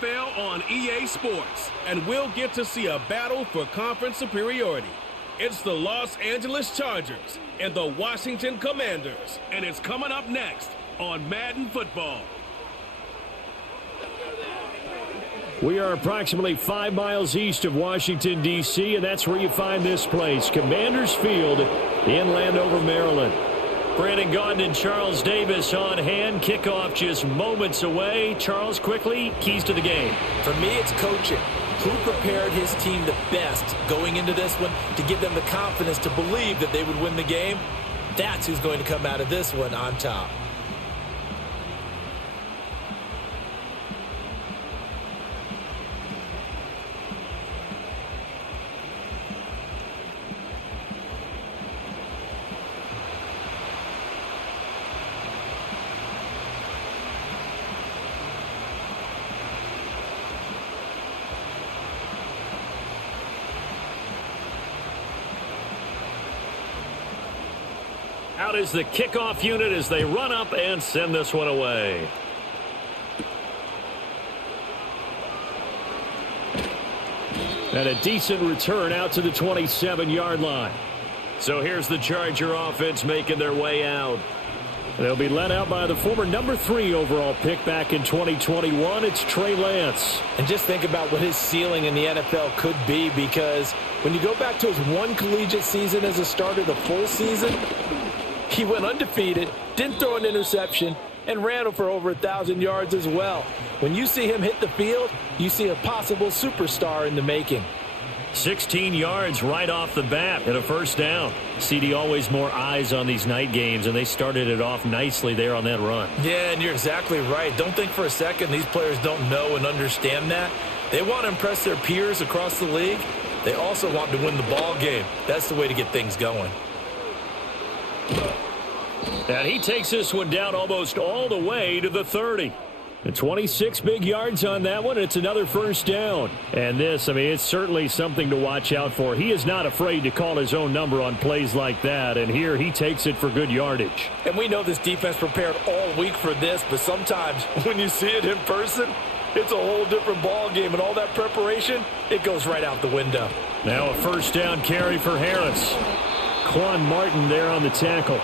NFL on EA Sports, and we'll get to see a battle for conference superiority. It's the Los Angeles Chargers and the Washington Commanders, and it's coming up next on Madden Football. We are approximately 5 miles east of Washington, D.C., and that's where you find this place, Commanders Field in Landover, Maryland. Brandon Gaudin and Charles Davis on hand. Kickoff just moments away. Charles, quickly, keys to the game. For me, it's coaching. Who prepared his team the best going into this one to give them the confidence to believe that they would win the game? That's who's going to come out of this one on top. Out is the kickoff unit as they run up and send this one away. And a decent return out to the 27-yard line. So here's the Charger offense making their way out. They'll be led out by the former number 3 overall pick back in 2021. It's Trey Lance. And just think about what his ceiling in the NFL could be, because when you go back to his one collegiate season as a starter, the full season, he went undefeated, didn't throw an interception, and ran for over 1,000 yards as well. When you see him hit the field, you see a possible superstar in the making. 16 yards right off the bat and a first down. CD, always more eyes on these night games, and they started it off nicely there on that run. Yeah, and you're exactly right. Don't think for a second these players don't know and understand that. They want to impress their peers across the league. They also want to win the ball game. That's the way to get things going. And he takes this one down almost all the way to the 30. And 26 big yards on that one. It's another first down. And this, I mean, it's certainly something to watch out for. He is not afraid to call his own number on plays like that. And here he takes it for good yardage. And we know this defense prepared all week for this, but sometimes when you see it in person, it's a whole different ball game. And all that preparation, it goes right out the window. Now a first down carry for Harris. Quan Martin there on the tackle.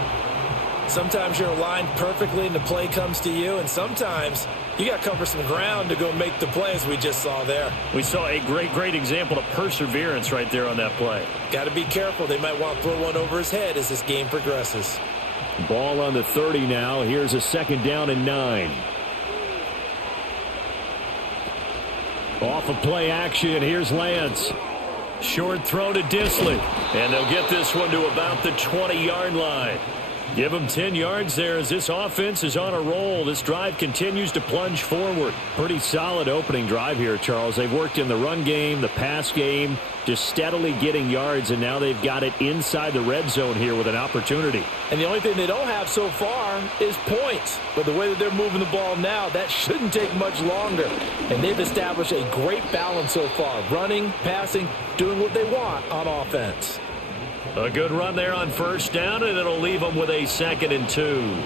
Sometimes you're aligned perfectly and the play comes to you, and sometimes you got to cover some ground to go make the play, as we just saw there. We saw a great example of perseverance right there on that play. Got to be careful. They might want to throw one over his head as this game progresses. Ball on the 30 now. Here's a second down and 9. Off of play action, here's Lance. Short throw to Disley, and they'll get this one to about the 20-yard line. Give them 10 yards there as this offense is on a roll. This drive continues to plunge forward. Pretty solid opening drive here, Charles. They've worked in the run game, the pass game, just steadily getting yards, and now they've got it inside the red zone here with an opportunity. And the only thing they don't have so far is points. But the way that they're moving the ball now, that shouldn't take much longer. And they've established a great balance so far. Running, passing, doing what they want on offense. A good run there on first down, and it'll leave them with a 2nd and 2.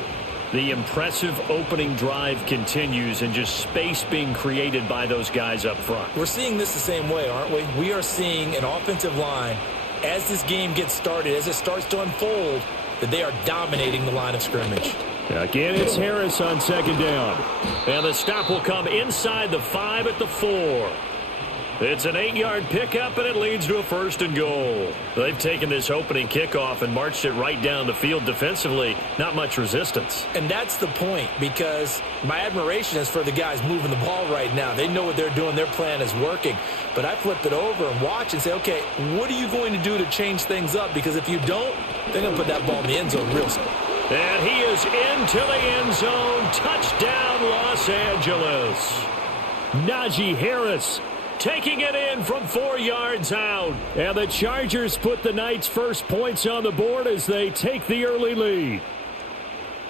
The impressive opening drive continues, and just space being created by those guys up front. We're seeing this the same way, aren't we? We are seeing an offensive line, as this game gets started, as it starts to unfold, that they are dominating the line of scrimmage. Again, it's Harris on second down. And the stop will come inside the 5 at the 4. It's an 8-yard pickup, and it leads to a 1st and goal. They've taken this opening kickoff and marched it right down the field defensively. Not much resistance. And that's the point, because my admiration is for the guys moving the ball right now. They know what they're doing. Their plan is working. But I flip it over and watch and say, okay, what are you going to do to change things up? Because if you don't, they're going to put that ball in the end zone real soon. And he is into the end zone. Touchdown, Los Angeles. Najee Harris taking it in from 4 yards out. And the Chargers put the night's first points on the board as they take the early lead.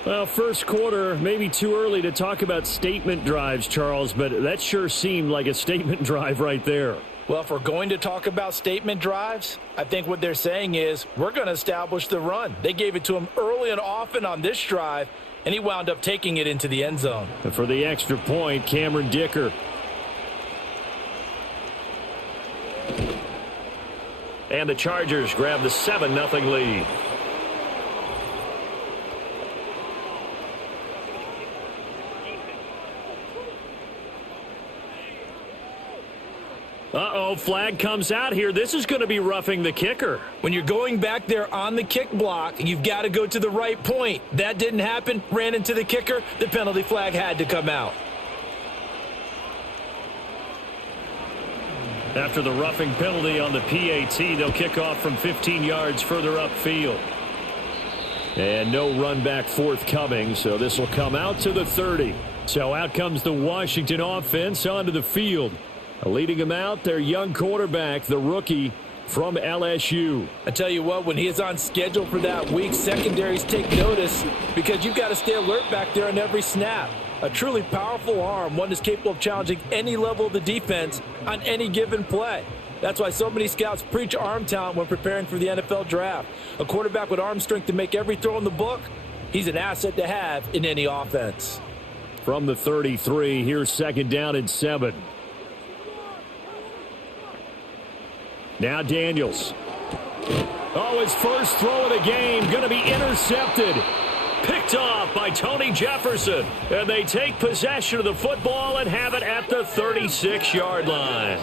Well, first quarter, maybe too early to talk about statement drives, Charles, but that sure seemed like a statement drive right there. Well, if we're going to talk about statement drives, I think what they're saying is we're going to establish the run. They gave it to him early and often on this drive, and he wound up taking it into the end zone. And for the extra point, Cameron Dicker. And the Chargers grab the 7-0 lead. Uh-oh, flag comes out here. This is going to be roughing the kicker. When you're going back there on the kick block, you've got to go to the right point. That didn't happen. Ran into the kicker. The penalty flag had to come out. After the roughing penalty on the PAT, they'll kick off from 15 yards further upfield. And no run back forthcoming, so this will come out to the 30. So out comes the Washington offense onto the field. Leading him out, their young quarterback, the rookie from LSU. I tell you what, when he is on schedule for that week, secondaries take notice because you've got to stay alert back there on every snap. A truly powerful arm, one that's capable of challenging any level of the defense on any given play. That's why so many scouts preach arm talent when preparing for the NFL draft. A quarterback with arm strength to make every throw in the book, he's an asset to have in any offense. From the 33, here's 2nd down and 7. Now Daniels. Oh, his first throw of the game going to be intercepted. Picked off by Tony Jefferson. And they take possession of the football and have it at the 36-yard line.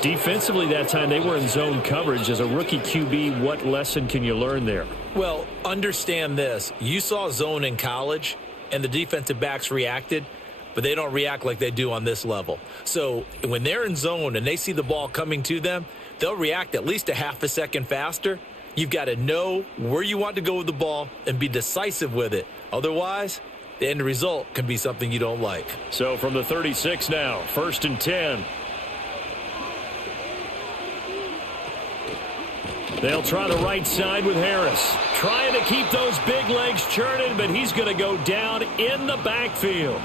Defensively that time, they were in zone coverage. As a rookie QB, what lesson can you learn there? Well, understand this. You saw zone in college, and the defensive backs reacted, but they don't react like they do on this level. So when they're in zone and they see the ball coming to them, they'll react at least a half a second faster. You've got to know where you want to go with the ball and be decisive with it. Otherwise, the end result can be something you don't like. So from the 36 now, 1st and 10. They'll try the right side with Harris. Trying to keep those big legs churning, but he's going to go down in the backfield.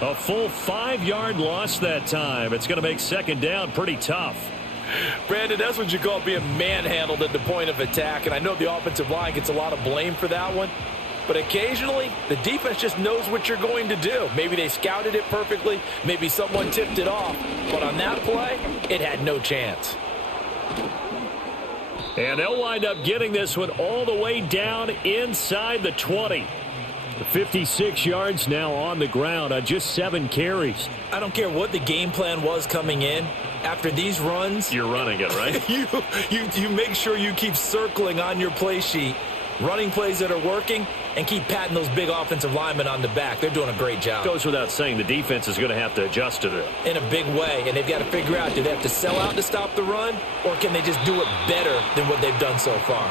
A full 5-yard loss that time. It's going to make 2nd down pretty tough. Brandon, that's what you call being manhandled at the point of attack, and I know the offensive line gets a lot of blame for that one, but occasionally the defense just knows what you're going to do. Maybe they scouted it perfectly, maybe someone tipped it off, but on that play, it had no chance. And they'll wind up getting this one all the way down inside the 20. 56 yards now on the ground on just 7 carries. I don't care what the game plan was coming in. After these runs, you're running it, right? you make sure you keep circling on your play sheet, running plays that are working, and keep patting those big offensive linemen on the back. They're doing a great job. Goes without saying the defense is going to have to adjust to it. In a big way, and they've got to figure out, do they have to sell out to stop the run, or can they just do it better than what they've done so far?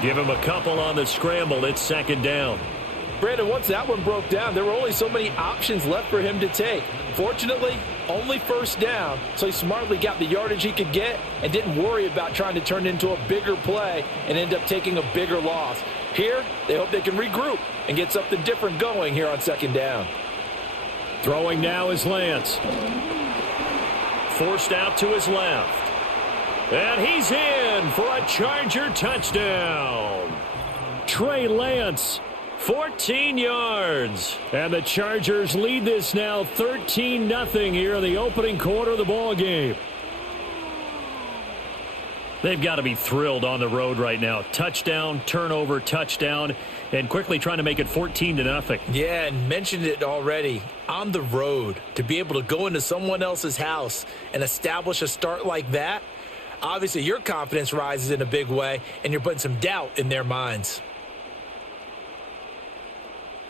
Give him a couple on the scramble. It's 2nd down. Brandon, once that one broke down, there were only so many options left for him to take. Fortunately, only 1st down, so he smartly got the yardage he could get and didn't worry about trying to turn it into a bigger play and end up taking a bigger loss. Here, they hope they can regroup and get something different going here on 2nd down. Throwing now is Lance. Forced out to his left. And he's in for a Charger touchdown. Trey Lance, 14 yards. And the Chargers lead this now 13-0 here in the opening quarter of the ball game. They've got to be thrilled on the road right now. Touchdown, turnover, touchdown, and quickly trying to make it 14-0. Yeah, and mentioned it already. On the road, to be able to go into someone else's house and establish a start like that, obviously your confidence rises in a big way, and you're putting some doubt in their minds.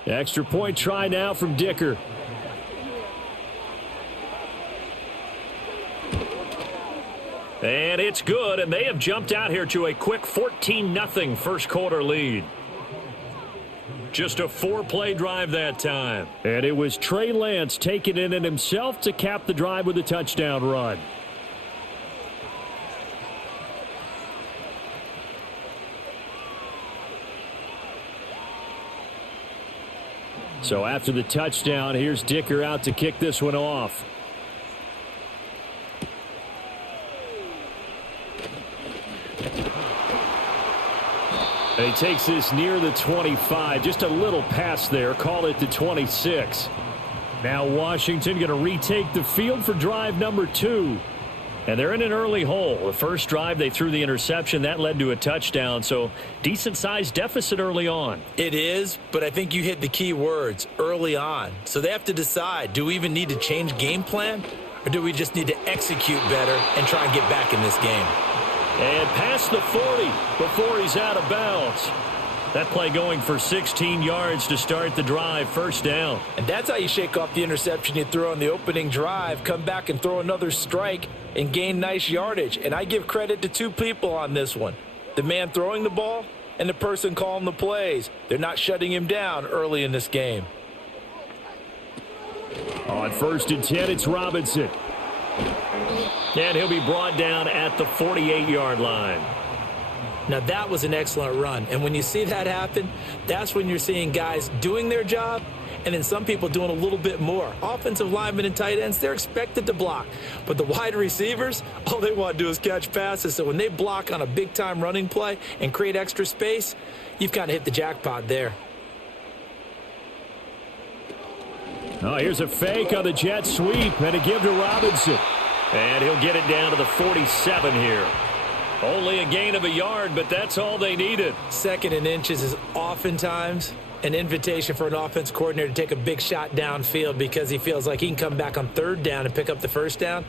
Extra point try now from Dicker. And it's good, and they have jumped out here to a quick 14-0 first quarter lead. Just a 4-play drive that time. And it was Trey Lance taking it in himself to cap the drive with a touchdown run. So after the touchdown, here's Dicker out to kick this one off. And he takes this near the 25. Just a little pass there. Call it the 26. Now Washington going to retake the field for drive number 2. And they're in an early hole. The first drive, they threw the interception. That led to a touchdown. So decent-sized deficit early on. It is, but I think you hit the key words, early on. So they have to decide, do we even need to change game plan? Or do we just need to execute better and try and get back in this game? And past the 40 before he's out of bounds. That play going for 16 yards to start the drive, first down. And that's how you shake off the interception you threw on the opening drive, come back and throw another strike and gain nice yardage. And I give credit to two people on this one. The man throwing the ball and the person calling the plays. They're not shutting him down early in this game. On 1st and 10, it's Robinson. And he'll be brought down at the 48-yard line. Now, that was an excellent run. And when you see that happen, that's when you're seeing guys doing their job and then some people doing a little bit more. Offensive linemen and tight ends, they're expected to block. But the wide receivers, all they want to do is catch passes. So when they block on a big-time running play and create extra space, you've kind of hit the jackpot there. Oh, here's a fake on the jet sweep and a give to Robinson. And he'll get it down to the 47 here. Only a gain of a yard, but that's all they needed. 2nd and inches is oftentimes an invitation for an offense coordinator to take a big shot downfield because he feels like he can come back on 3rd down and pick up the 1st down.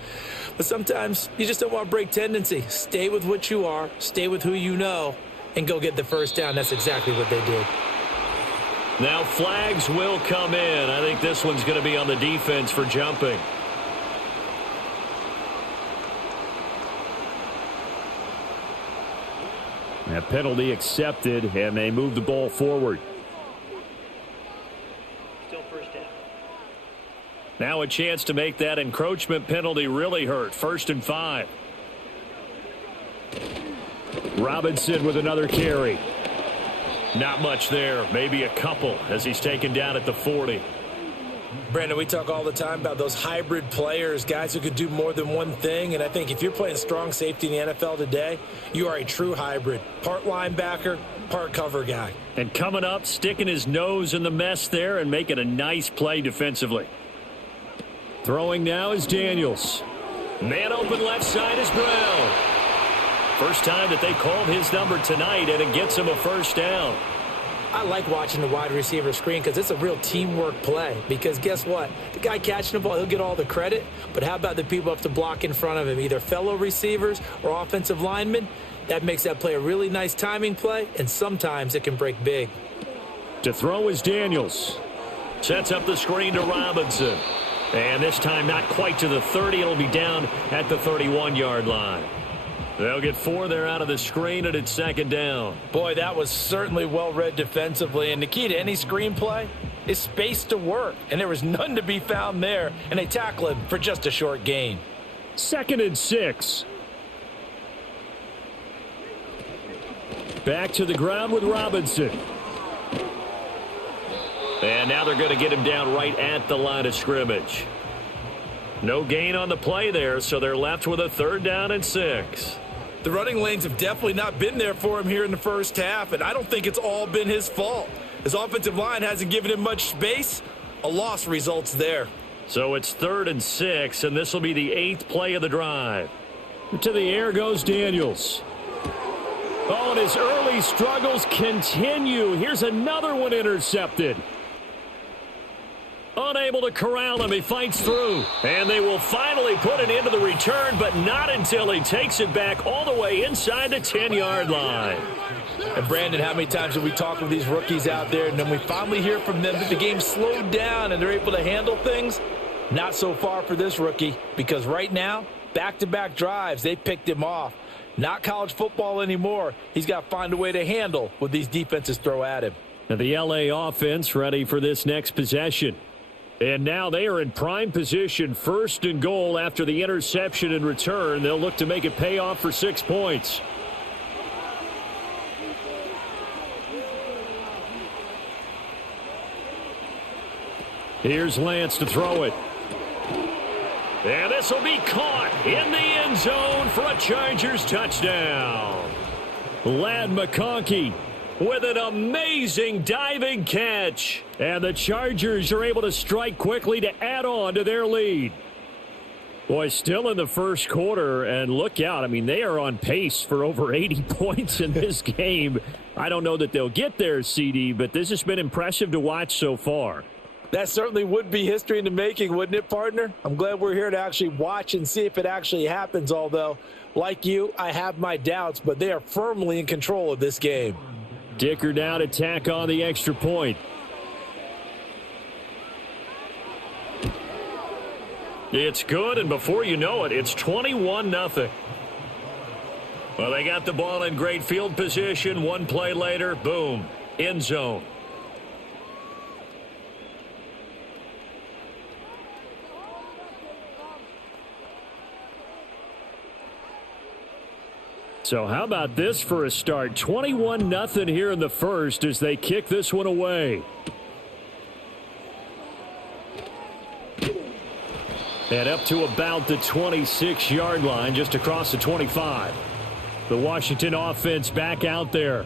But sometimes you just don't want to break tendency. Stay with what you are, stay with who you know, and go get the 1st down. That's exactly what they did. Now flags will come in. I think this one's going to be on the defense for jumping. That penalty accepted, and they move the ball forward. Still 1st down. Now a chance to make that encroachment penalty really hurt. 1st and 5. Robinson with another carry. Not much there. Maybe a couple as he's taken down at the 40. Brandon, we talk all the time about those hybrid players, guys who could do more than one thing. And I think if you're playing strong safety in the NFL today, you are a true hybrid. Part linebacker, part cover guy. And coming up, sticking his nose in the mess there and making a nice play defensively. Throwing now is Daniels. Man open left side is Brown. First time that they called his number tonight, and it gets him a 1st down. I like watching the wide receiver screen because it's a real teamwork play. Because guess what? The guy catching the ball, he'll get all the credit. But how about the people who have to block in front of him, either fellow receivers or offensive linemen? That makes that play a really nice timing play, and sometimes it can break big. To throw is Daniels. Sets up the screen to Robinson. And this time not quite to the 30. It'll be down at the 31-yard line. They'll get 4 there out of the screen, and it's 2nd down. Boy, that was certainly well read defensively. And the key to any screen play is space to work. And there was none to be found there. And they tackle him for just a short gain. 2nd and 6. Back to the ground with Robinson. And now they're going to get him down right at the line of scrimmage. No gain on the play there, so they're left with a 3rd down and 6. The running lanes have definitely not been there for him here in the first half, and I don't think it's all been his fault. His offensive line hasn't given him much space. A loss results there. So it's 3rd and 6, and this will be the 8th play of the drive. To the air goes Daniels. Oh, and his early struggles continue. Here's another one intercepted. Unable to corral him, he fights through. And they will finally put it into the return, but not until he takes it back all the way inside the 10-yard line. And Brandon, how many times have we talked with these rookies out there, and then we finally hear from them that the game slowed down and they're able to handle things? Not so far for this rookie, because right now, back-to-back drives, they picked him off. Not college football anymore. He's got to find a way to handle what these defenses throw at him. And the LA offense ready for this next possession. And now they are in prime position, 1st and goal after the interception and return. They'll look to make it pay off for 6 points. Here's Lance to throw it. And this will be caught in the end zone for a Chargers touchdown. Ladd McConkey with an amazing diving catch. And the Chargers are able to strike quickly to add on to their lead. Boy, still in the first quarter, and look out. I mean, they are on pace for over 80 points in this game. I don't know that they'll get there, CD, but this has been impressive to watch so far. That certainly would be history in the making, wouldn't it, partner? I'm glad we're here to actually watch and see if it actually happens, although, like you, I have my doubts, but they are firmly in control of this game. Dicker down to tack on the extra point. It's good, and before you know it, it's 21-0. Well, they got the ball in great field position. One play later, boom, end zone. So how about this for a start? 21-0 here in the first as they kick this one away. And up to about the 26-yard line, just across the 25. The Washington offense back out there.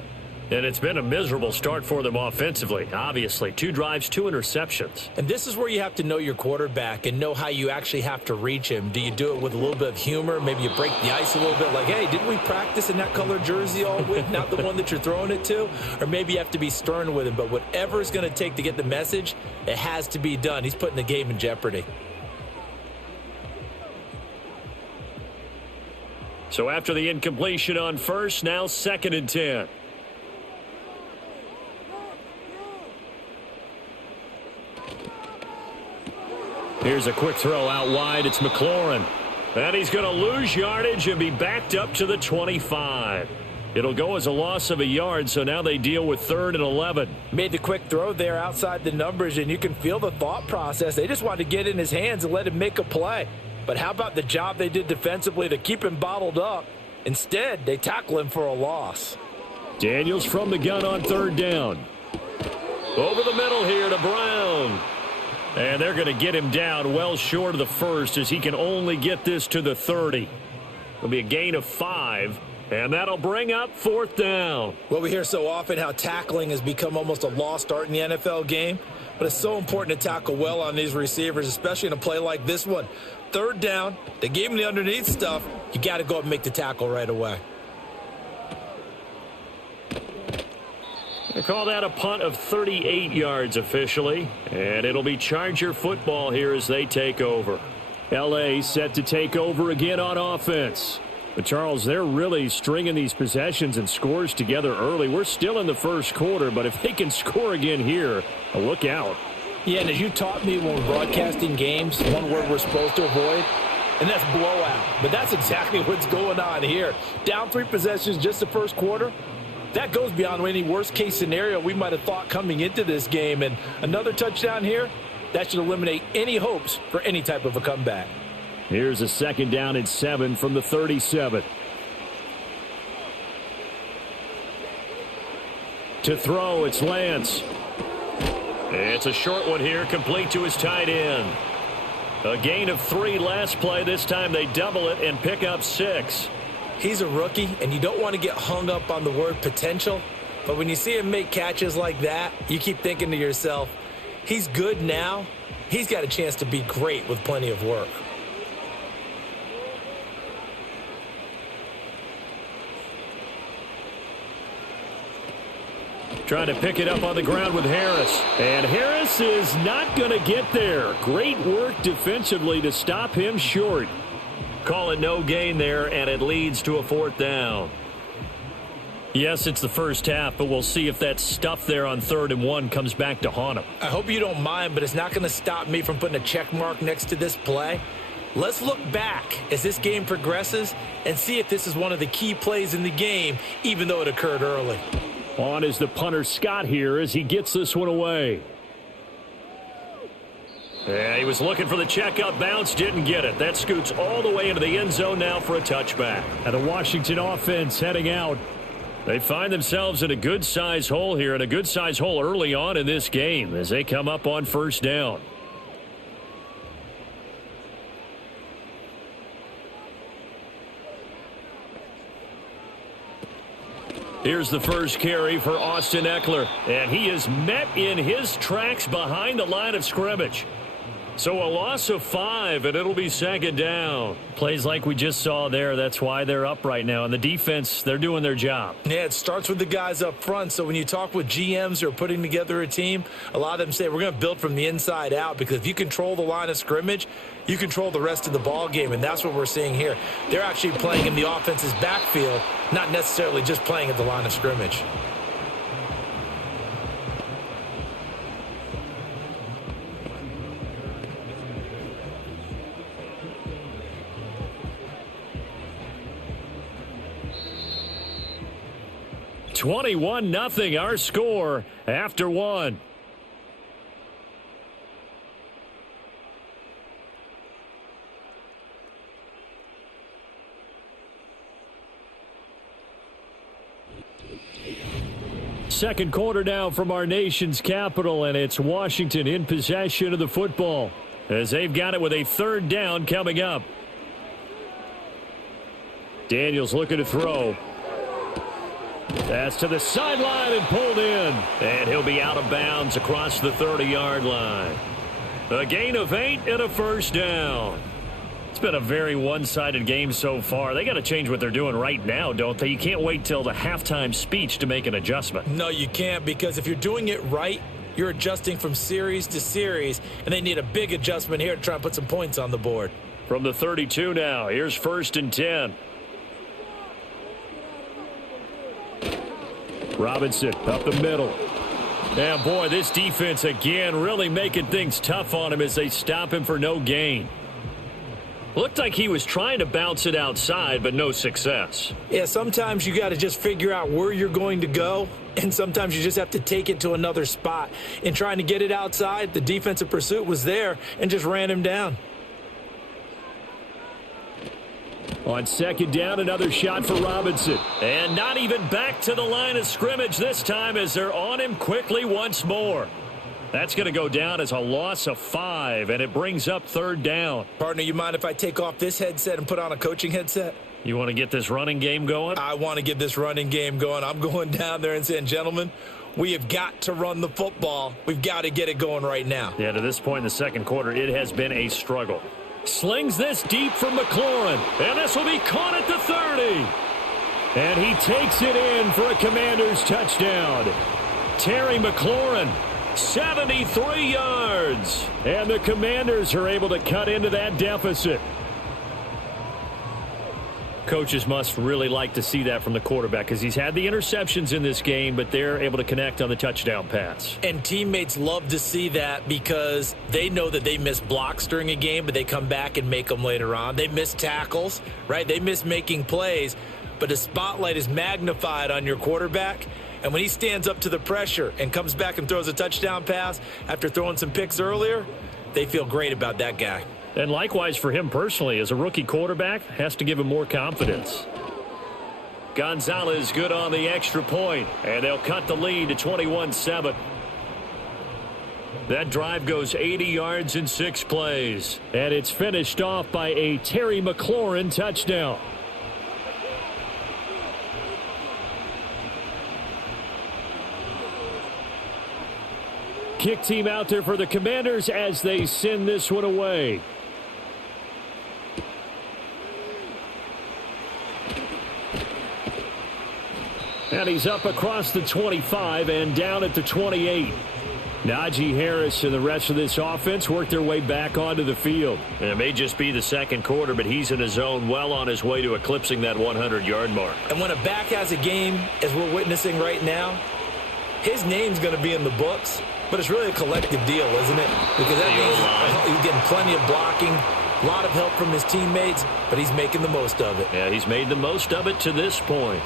And it's been a miserable start for them offensively, obviously. 2 drives, 2 interceptions. And this is where you have to know your quarterback and know how you actually have to reach him. Do you do it with a little bit of humor? Maybe you break the ice a little bit, like, hey, didn't we practice in that color jersey all week, not the one that you're throwing it to? Or maybe you have to be stern with him. But whatever it's going to take to get the message, it has to be done. He's putting the game in jeopardy. So after the incompletion on first, now 2nd and 10. Here's a quick throw out wide. It's McLaurin. And he's going to lose yardage and be backed up to the 25. It'll go as a loss of a yard, so now they deal with 3rd and 11. Made the quick throw there outside the numbers, and you can feel the thought process. They just wanted to get in his hands and let him make a play. But how about the job they did defensively to keep him bottled up? Instead, they tackle him for a loss. Daniels from the gun on 3rd down. Over the middle here to Brown. And they're going to get him down well short of the first as he can only get this to the 30. It'll be a gain of 5, and that'll bring up 4th down. Well, we hear so often how tackling has become almost a lost art in the NFL game, but it's so important to tackle well on these receivers, especially in a play like this one. 3rd down, they gave him the underneath stuff. You got to go up and make the tackle right away. They call that a punt of 38 yards officially, and it'll be Charger football here as they take over. L.A. set to take over again on offense. But, Charles, they're really stringing these possessions and scores together early. We're still in the first quarter, but if they can score again here, look out. Yeah, and as you taught me when we're broadcasting games, one word we're supposed to avoid, and that's blowout. But that's exactly what's going on here. Down 3 possessions just the first quarter. That goes beyond any worst-case scenario we might have thought coming into this game. And another touchdown here, that should eliminate any hopes for any type of a comeback. Here's a 2nd down and 7 from the 37. To throw, it's Lance. It's a short one here, complete to his tight end. A gain of 3 last play. This time they double it and pick up 6. He's a rookie, and you don't want to get hung up on the word potential. But when you see him make catches like that, you keep thinking to yourself, he's good now. He's got a chance to be great with plenty of work. Trying to pick it up on the ground with Harris. And Harris is not going to get there. Great work defensively to stop him short. Call it no gain there, and it leads to a 4th down. Yes, it's the first half, but we'll see if that stuff there on 3rd and 1 comes back to haunt him. I hope you don't mind, but it's not going to stop me from putting a check mark next to this play. Let's look back as this game progresses and see if this is one of the key plays in the game, even though it occurred early. On is the punter Scott here as he gets this one away. Yeah, he was looking for the checkup bounce, didn't get it. That scoots all the way into the end zone now for a touchback. And the Washington offense heading out. They find themselves in a good-size hole here, and a good-size hole early on in this game as they come up on 1st down. Here's the first carry for Austin Eckler, and he is met in his tracks behind the line of scrimmage. So a loss of 5, and it'll be second down. Plays like we just saw there. That's why they're up right now. And the defense, they're doing their job. Yeah, it starts with the guys up front. So when you talk with GMs who are putting together a team, a lot of them say we're going to build from the inside out, because if you control the line of scrimmage, you control the rest of the ball game, and that's what we're seeing here. They're actually playing in the offense's backfield, not necessarily just playing at the line of scrimmage. $21-0 our score after 1. Second quarter now from our nation's capital, and it's Washington in possession of the football as they've got it with a third down coming up. Daniels looking to throw. That's to the sideline and pulled in. And he'll be out of bounds across the 30-yard line. A gain of 8 and a first down. It's been a very one-sided game so far. They got to change what they're doing right now, don't they? You can't wait till the halftime speech to make an adjustment. No, you can't, because if you're doing it right, you're adjusting from series to series, and they need a big adjustment here to try and put some points on the board. From the 32 now, here's 1st and 10. Robinson up the middle. And boy, this defense again really making things tough on him as they stop him for no gain. Looked like he was trying to bounce it outside, but no success. Yeah, sometimes you got to just figure out where you're going to go, and sometimes you just have to take it to another spot. In trying to get it outside, the defensive pursuit was there and just ran him down. On second down, another shot for Robinson. And not even back to the line of scrimmage this time as they're on him quickly once more. That's going to go down as a loss of 5, and it brings up third down. Partner, you mind if I take off this headset and put on a coaching headset? You want to get this running game going? I want to get this running game going. I'm going down there and saying, gentlemen, we have got to run the football. We've got to get it going right now. Yeah, to this point in the second quarter, it has been a struggle. Slings this deep from McLaurin, and this will be caught at the 30. And he takes it in for a Commanders touchdown. Terry McLaurin, 73 yards. And the Commanders are able to cut into that deficit. Coaches must really like to see that from the quarterback because he's had the interceptions in this game, but they're able to connect on the touchdown pass. And teammates love to see that because they know that they miss blocks during a game, but they come back and make them later on. They miss tackles, right? They miss making plays, but the spotlight is magnified on your quarterback. And when he stands up to the pressure and comes back and throws a touchdown pass after throwing some picks earlier, they feel great about that guy. And likewise for him personally, as a rookie quarterback, has to give him more confidence. Gonzalez good on the extra point, and they'll cut the lead to 21-7. That drive goes 80 yards in 6 plays, and it's finished off by a Terry McLaurin touchdown. Kick team out there for the Commanders as they send this one away. And he's up across the 25 and down at the 28. Najee Harris and the rest of this offense work their way back onto the field. And it may just be the second quarter, but he's in his zone, well on his way to eclipsing that 100-yard mark. And when a back has a game, as we're witnessing right now, his name's going to be in the books, but it's really a collective deal, isn't it? Because that means he's getting plenty of blocking, a lot of help from his teammates, but he's making the most of it. Yeah, he's made the most of it to this point.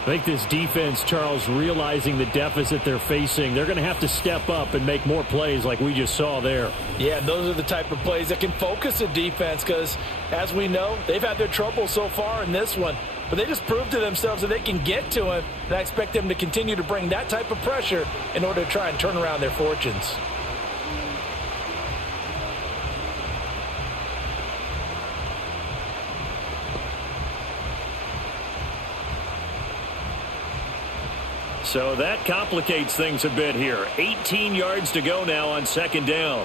I think this defense, Charles, realizing the deficit they're facing, they're going to have to step up and make more plays like we just saw there. Yeah, those are the type of plays that can focus a defense because, as we know, they've had their trouble so far in this one. But they just proved to themselves that they can get to him, and I expect them to continue to bring that type of pressure in order to try and turn around their fortunes. So that complicates things a bit here. 18 yards to go now on second down.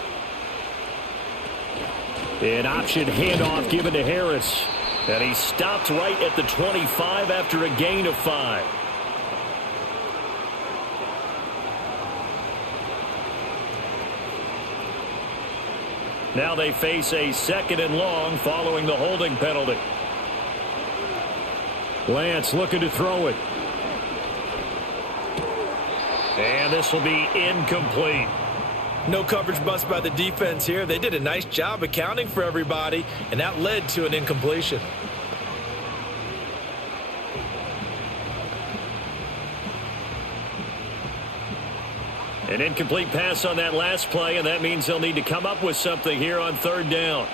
An option handoff given to Harris. And he stopped right at the 25 after a gain of 5. Now they face a 2nd and long following the holding penalty. Lance looking to throw it. And this will be incomplete. No coverage bust by the defense here. They did a nice job accounting for everybody, and that led to an incompletion. An incomplete pass on that last play, and that means they'll need to come up with something here on 3rd down.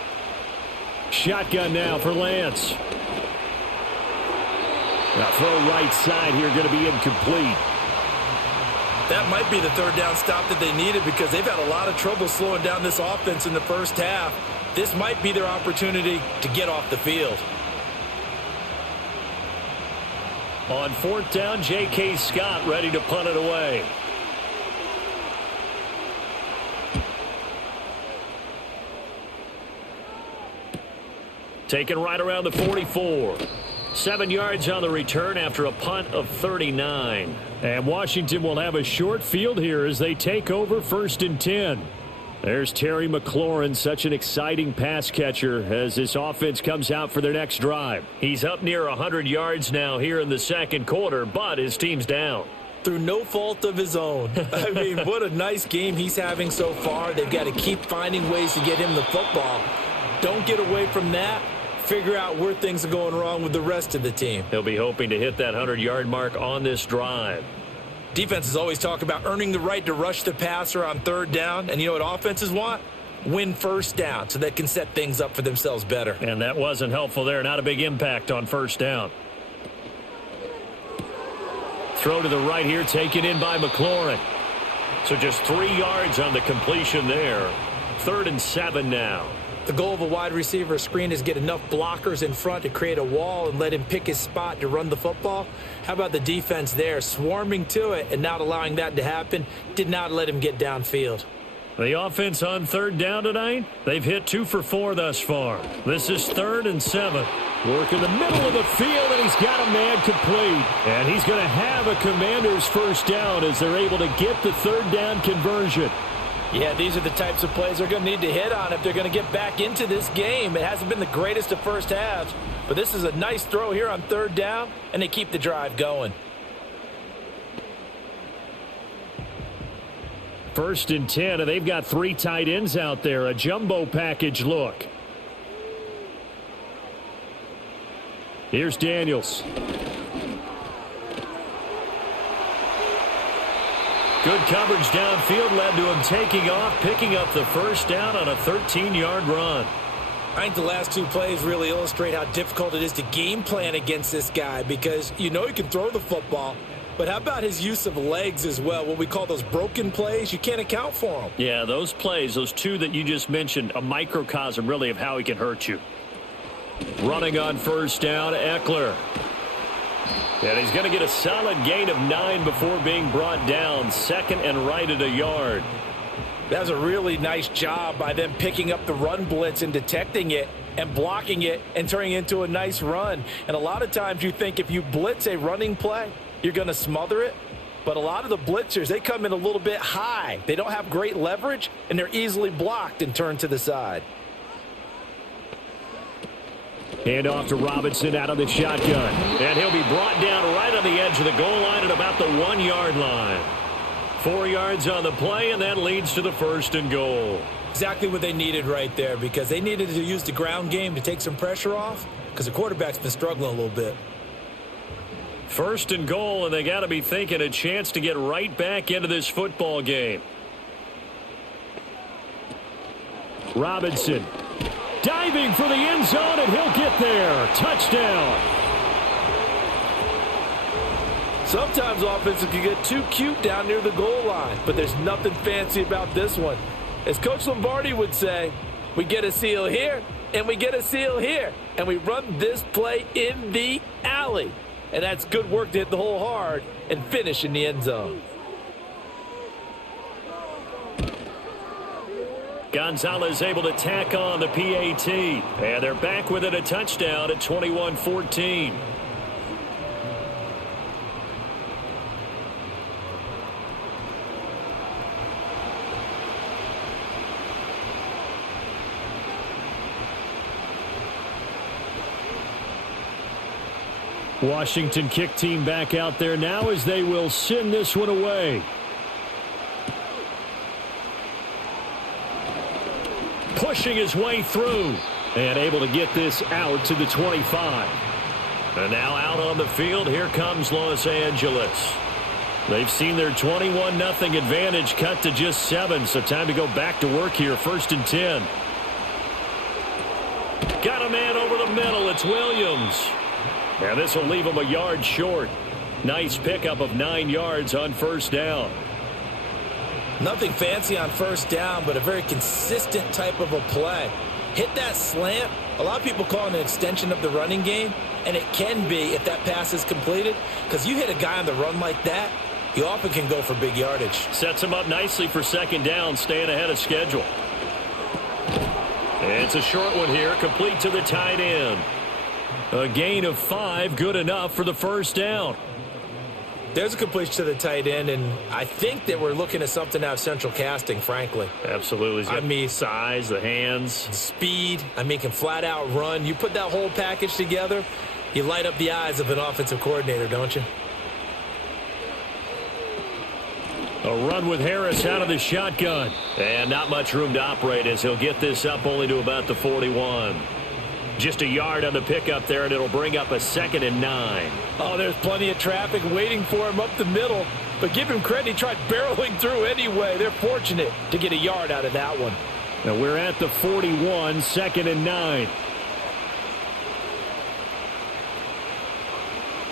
Shotgun now for Lance. Now throw right side here, going to be incomplete. That might be the 3rd down stop that they needed because they've had a lot of trouble slowing down this offense in the first half. This might be their opportunity to get off the field. On 4th down, J.K. Scott ready to punt it away. Taken right around the 44. 7 yards on the return after a punt of 39. And Washington will have a short field here as they take over 1st and 10. There's Terry McLaurin, such an exciting pass catcher as this offense comes out for their next drive. He's up near 100 yards now here in the 2nd quarter, but his team's down. Through no fault of his own. I mean, what a nice game he's having so far. They've got to keep finding ways to get him the football. Don't get away from that. Figure out where things are going wrong with the rest of the team. He'll be hoping to hit that 100-yard mark on this drive. Defenses always talk about earning the right to rush the passer on 3rd down. And you know what offenses want? Win 1st down so they can set things up for themselves better. And that wasn't helpful there. Not a big impact on 1st down. Throw to the right here, taken in by McLaurin. So just 3 yards on the completion there. 3rd and 7 now. The goal of a wide receiver screen is get enough blockers in front to create a wall and let him pick his spot to run the football. How about the defense there, swarming to it and not allowing that to happen? Did not let him get downfield. The offense on 3rd down tonight, they've hit 2 for 4 thus far. This is 3rd and 7. Work in the middle of the field, and he's got a man complete. And he's going to have a Commander's 1st down as they're able to get the 3rd down conversion. Yeah, these are the types of plays they're going to need to hit on if they're going to get back into this game. It hasn't been the greatest of first halves, but this is a nice throw here on 3rd down, and they keep the drive going. 1st and 10, and they've got 3 tight ends out there. A jumbo package look. Here's Daniels. Good coverage downfield led to him taking off, picking up the 1st down on a 13-yard run. I think the last 2 plays really illustrate how difficult it is to game plan against this guy because you know he can throw the football, but how about his use of legs as well? What we call those broken plays, you can't account for them. Yeah, those plays, those 2 that you just mentioned, a microcosm really of how he can hurt you. Running on 1st down, Eckler. And he's going to get a solid gain of 9 before being brought down. 2nd and right at a yard. That was a really nice job by them picking up the run blitz and detecting it and blocking it and turning it into a nice run. And a lot of times you think if you blitz a running play, you're going to smother it. But a lot of the blitzers, they come in a little bit high. They don't have great leverage, and they're easily blocked and turned to the side. Hand off to Robinson out of the shotgun. And he'll be brought down right on the edge of the goal line at about the 1-yard line. 4 yards on the play, and that leads to the 1st and goal. Exactly what they needed right there because they needed to use the ground game to take some pressure off because the quarterback's been struggling a little bit. 1st and goal, and they got to be thinking a chance to get right back into this football game. Robinson. Diving for the end zone, and he'll get there. Touchdown. Sometimes offenses can get too cute down near the goal line, but there's nothing fancy about this one. As Coach Lombardi would say, we get a seal here, and we get a seal here, and we run this play in the alley. And that's good work to hit the hole hard and finish in the end zone. Got Gonzalez able to tack on the PAT. And they're back within a touchdown at 21-14. Washington kick team back out there now as they will send this one away. Pushing his way through and able to get this out to the 25. And now out on the field, here comes Los Angeles. They've seen their 21-0 advantage cut to just 7, so time to go back to work here, 1st and 10. Got a man over the middle, it's Williams. And this will leave him a yard short. Nice pickup of 9 yards on 1st down. Nothing fancy on 1st down, but a very consistent type of a play. Hit that slant. A lot of people call it an extension of the running game, and it can be if that pass is completed, because you hit a guy on the run like that, you often can go for big yardage. Sets him up nicely for 2nd down, staying ahead of schedule. It's a short one here, complete to the tight end. A gain of 5, good enough for the 1st down. There's a completion to the tight end, and I think that we're looking at something out of central casting, frankly. Absolutely. I mean, size, the hands. Speed. I mean, can flat out run. You put that whole package together, you light up the eyes of an offensive coordinator, don't you? A run with Harris out of the shotgun. And not much room to operate as he'll get this up only to about the 41. Just a yard on the pickup there, and it'll bring up a 2nd and 9. Oh, there's plenty of traffic waiting for him up the middle. But give him credit, he tried barreling through anyway. They're fortunate to get a yard out of that one. Now we're at the 41, 2nd and 9.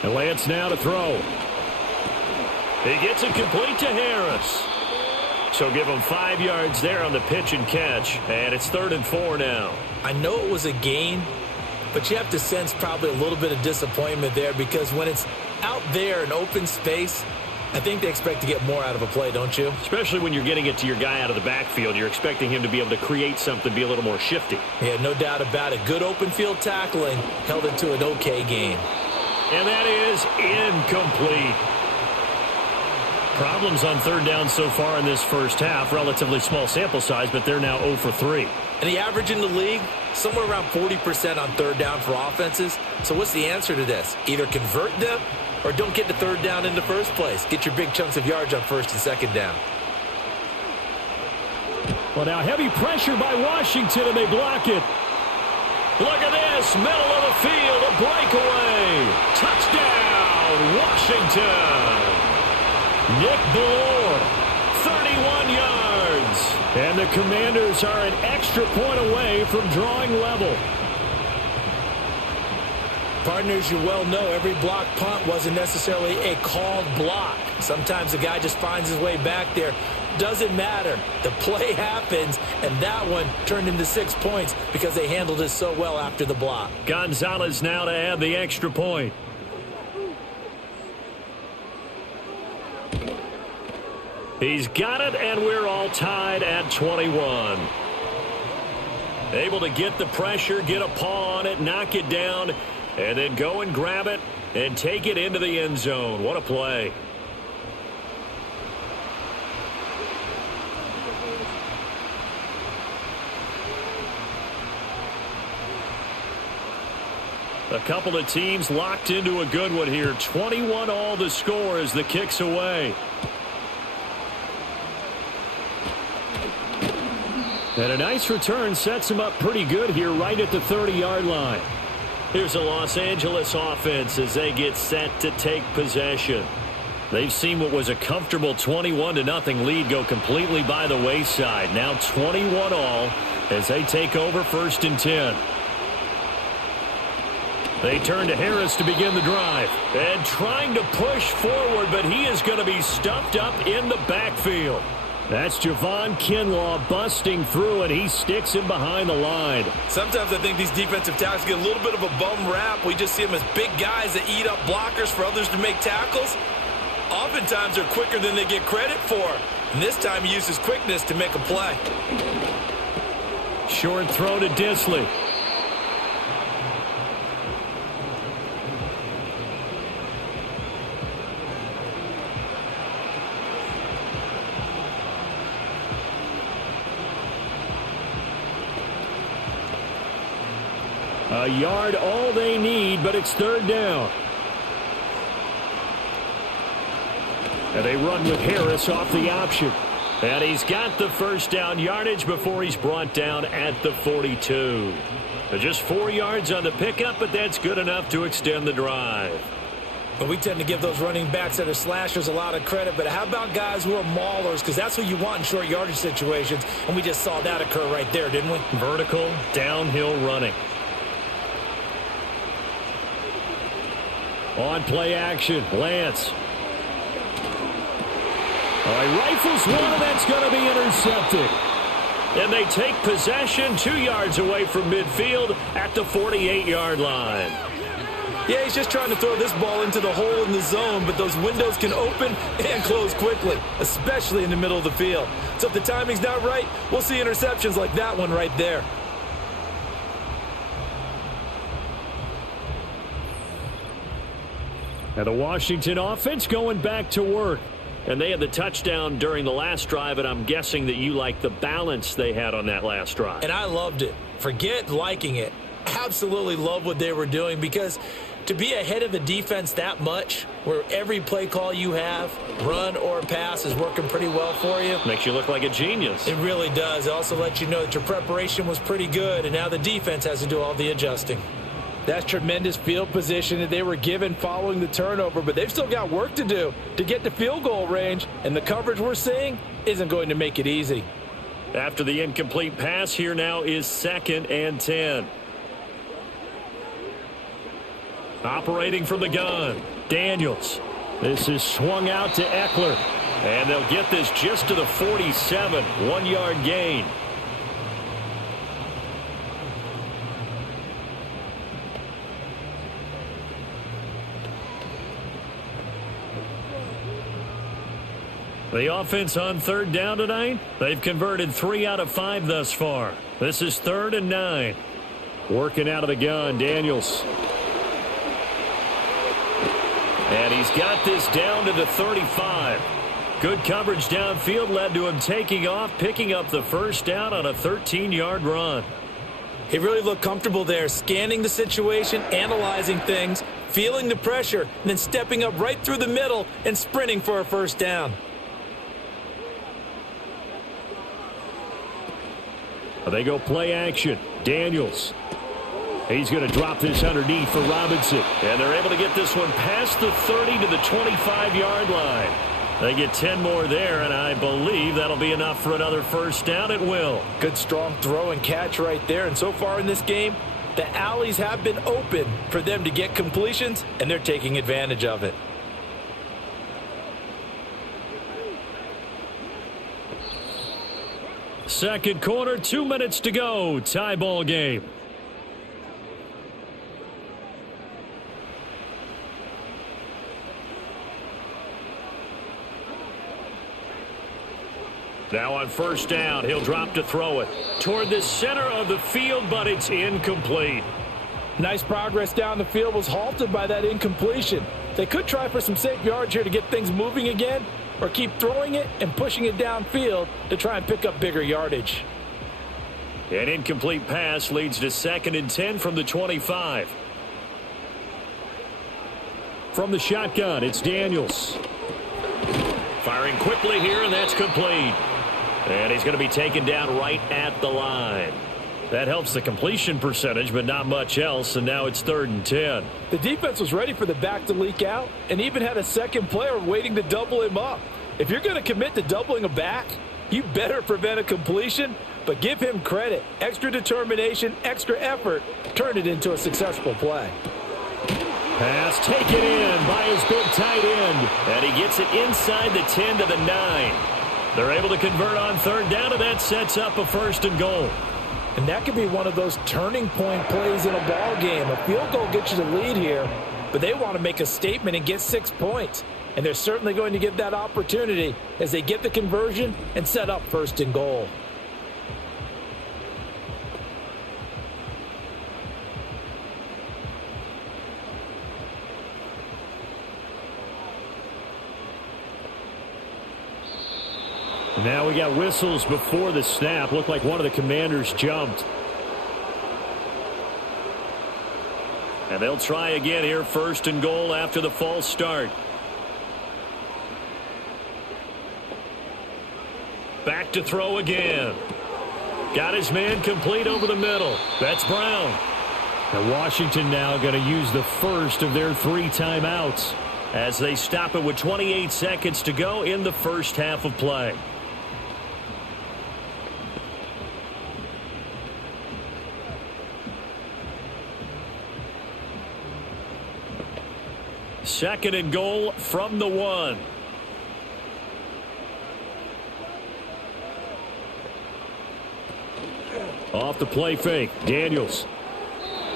And Lance now to throw. He gets it complete to Harris. So give him 5 yards there on the pitch and catch. And it's 3rd and 4 now. I know it was a gain, but you have to sense probably a little bit of disappointment there, because when it's out there in open space, I think they expect to get more out of a play, don't you? Especially when you're getting it to your guy out of the backfield. You're expecting him to be able to create something, be a little more shifty. Yeah, no doubt about it. Good open field tackling held it to an okay gain. And that is incomplete. Problems on 3rd down so far in this 1st half. Relatively small sample size, but they're now 0 for 3. And the average in the league, somewhere around 40% on 3rd down for offenses. So what's the answer to this? Either convert them or don't get to 3rd down in the first place. Get your big chunks of yards on 1st and 2nd down. Well, now heavy pressure by Washington, and they block it. Look at this, middle of the field, a breakaway. Touchdown, Washington. Nick Ballore, 31 yards. And the Commanders are an extra point away from drawing level. Partners, you well know every block punt wasn't necessarily a called block. Sometimes the guy just finds his way back there. Doesn't matter. The play happens, and that one turned into 6 points because they handled it so well after the block. Gonzalez now to add the extra point. He's got it, and we're all tied at 21. Able to get the pressure, get a paw on it, knock it down, and then go and grab it and take it into the end zone. What a play. A couple of teams locked into a good one here. 21 all the score as the kick's away. And a nice return sets him up pretty good here right at the 30-yard line. Here's a Los Angeles offense as they get set to take possession. They've seen what was a comfortable 21-0 lead go completely by the wayside. Now 21 all as they take over 1st and 10. They turn to Harris to begin the drive. And trying to push forward, but he is going to be stuffed up in the backfield. That's Javon Kinlaw busting through, and he sticks him behind the line. Sometimes I think these defensive tackles get a little bit of a bum rap. We just see them as big guys that eat up blockers for others to make tackles. Oftentimes they're quicker than they get credit for. And this time he uses quickness to make a play. Short throw to Disley. A yard all they need, but it's third down. And they run with Harris off the option. And he's got the first down yardage before he's brought down at the 42. Just 4 yards on the pickup, but that's good enough to extend the drive. But we tend to give those running backs that are slashers a lot of credit. But how about guys who are maulers? Because that's who you want in short yardage situations. And we just saw that occur right there, didn't we? Vertical, downhill running. On play action, Lance. All right, rifles one, and that's going to be intercepted. And they take possession 2 yards away from midfield at the 48-yard line. Yeah, he's just trying to throw this ball into the hole in the zone, but those windows can open and close quickly, especially in the middle of the field. So if the timing's not right, we'll see interceptions like that one right there. And the Washington offense going back to work. And they had the touchdown during the last drive, and I'm guessing that you like the balance they had on that last drive. And I loved it. Forget liking it. Absolutely love what they were doing, because to be ahead of the defense that much, where every play call you have, run or pass, is working pretty well for you. Makes you look like a genius. It really does. It also lets you know that your preparation was pretty good, and now the defense has to do all the adjusting. That's tremendous field position that they were given following the turnover, but they've still got work to do to get to field goal range, and the coverage we're seeing isn't going to make it easy. After the incomplete pass, here now is 2nd and 10. Operating from the gun, Daniels. This is swung out to Eckler, and they'll get this just to the 47, 1-yard gain. The offense on third down tonight, they've converted 3 out of 5 thus far. This is 3rd and 9. Working out of the gun, Daniels. And he's got this down to the 35. Good coverage downfield led to him taking off, picking up the first down on a 13-yard run. He really looked comfortable there, scanning the situation, analyzing things, feeling the pressure, and then stepping up right through the middle and sprinting for a first down. They go play action. Daniels. He's going to drop this underneath for Robinson. And they're able to get this one past the 30 to the 25-yard line. They get 10 more there, and I believe that'll be enough for another first down. It will. Good strong throw and catch right there. And so far in this game, the alleys have been open for them to get completions, and they're taking advantage of it. Second quarter, 2 minutes to go. Tie ball game. Now on first down, he'll drop to throw it toward the center of the field, but it's incomplete. Nice progress down the field, was halted by that incompletion. They could try for some safe yards here to get things moving again, or keep throwing it and pushing it downfield to try and pick up bigger yardage. An incomplete pass leads to 2nd and 10 from the 25. From the shotgun, it's Daniels. Firing quickly here, and that's complete. And he's going to be taken down right at the line. That helps the completion percentage, but not much else, and now it's 3rd and 10. The defense was ready for the back to leak out and even had a second player waiting to double him up. If you're going to commit to doubling a back, you better prevent a completion, but give him credit. Extra determination, extra effort turned it into a successful play. Pass taken in by his big tight end, and he gets it inside the 10 to the 9. They're able to convert on third down, and that sets up a 1st and goal. And that could be one of those turning point plays in a ball game. A field goal gets you the lead here, but they want to make a statement and get 6 points. And they're certainly going to get that opportunity as they get the conversion and set up 1st and goal. Now we got whistles before the snap. Looked like one of the Commanders jumped. And they'll try again here, 1st and goal after the false start. Back to throw again. Got his man complete over the middle. That's Brown. And Washington now going to use the first of their 3 timeouts as they stop it with 28 seconds to go in the first half of play. Second and goal from the 1. Off the play fake. Daniels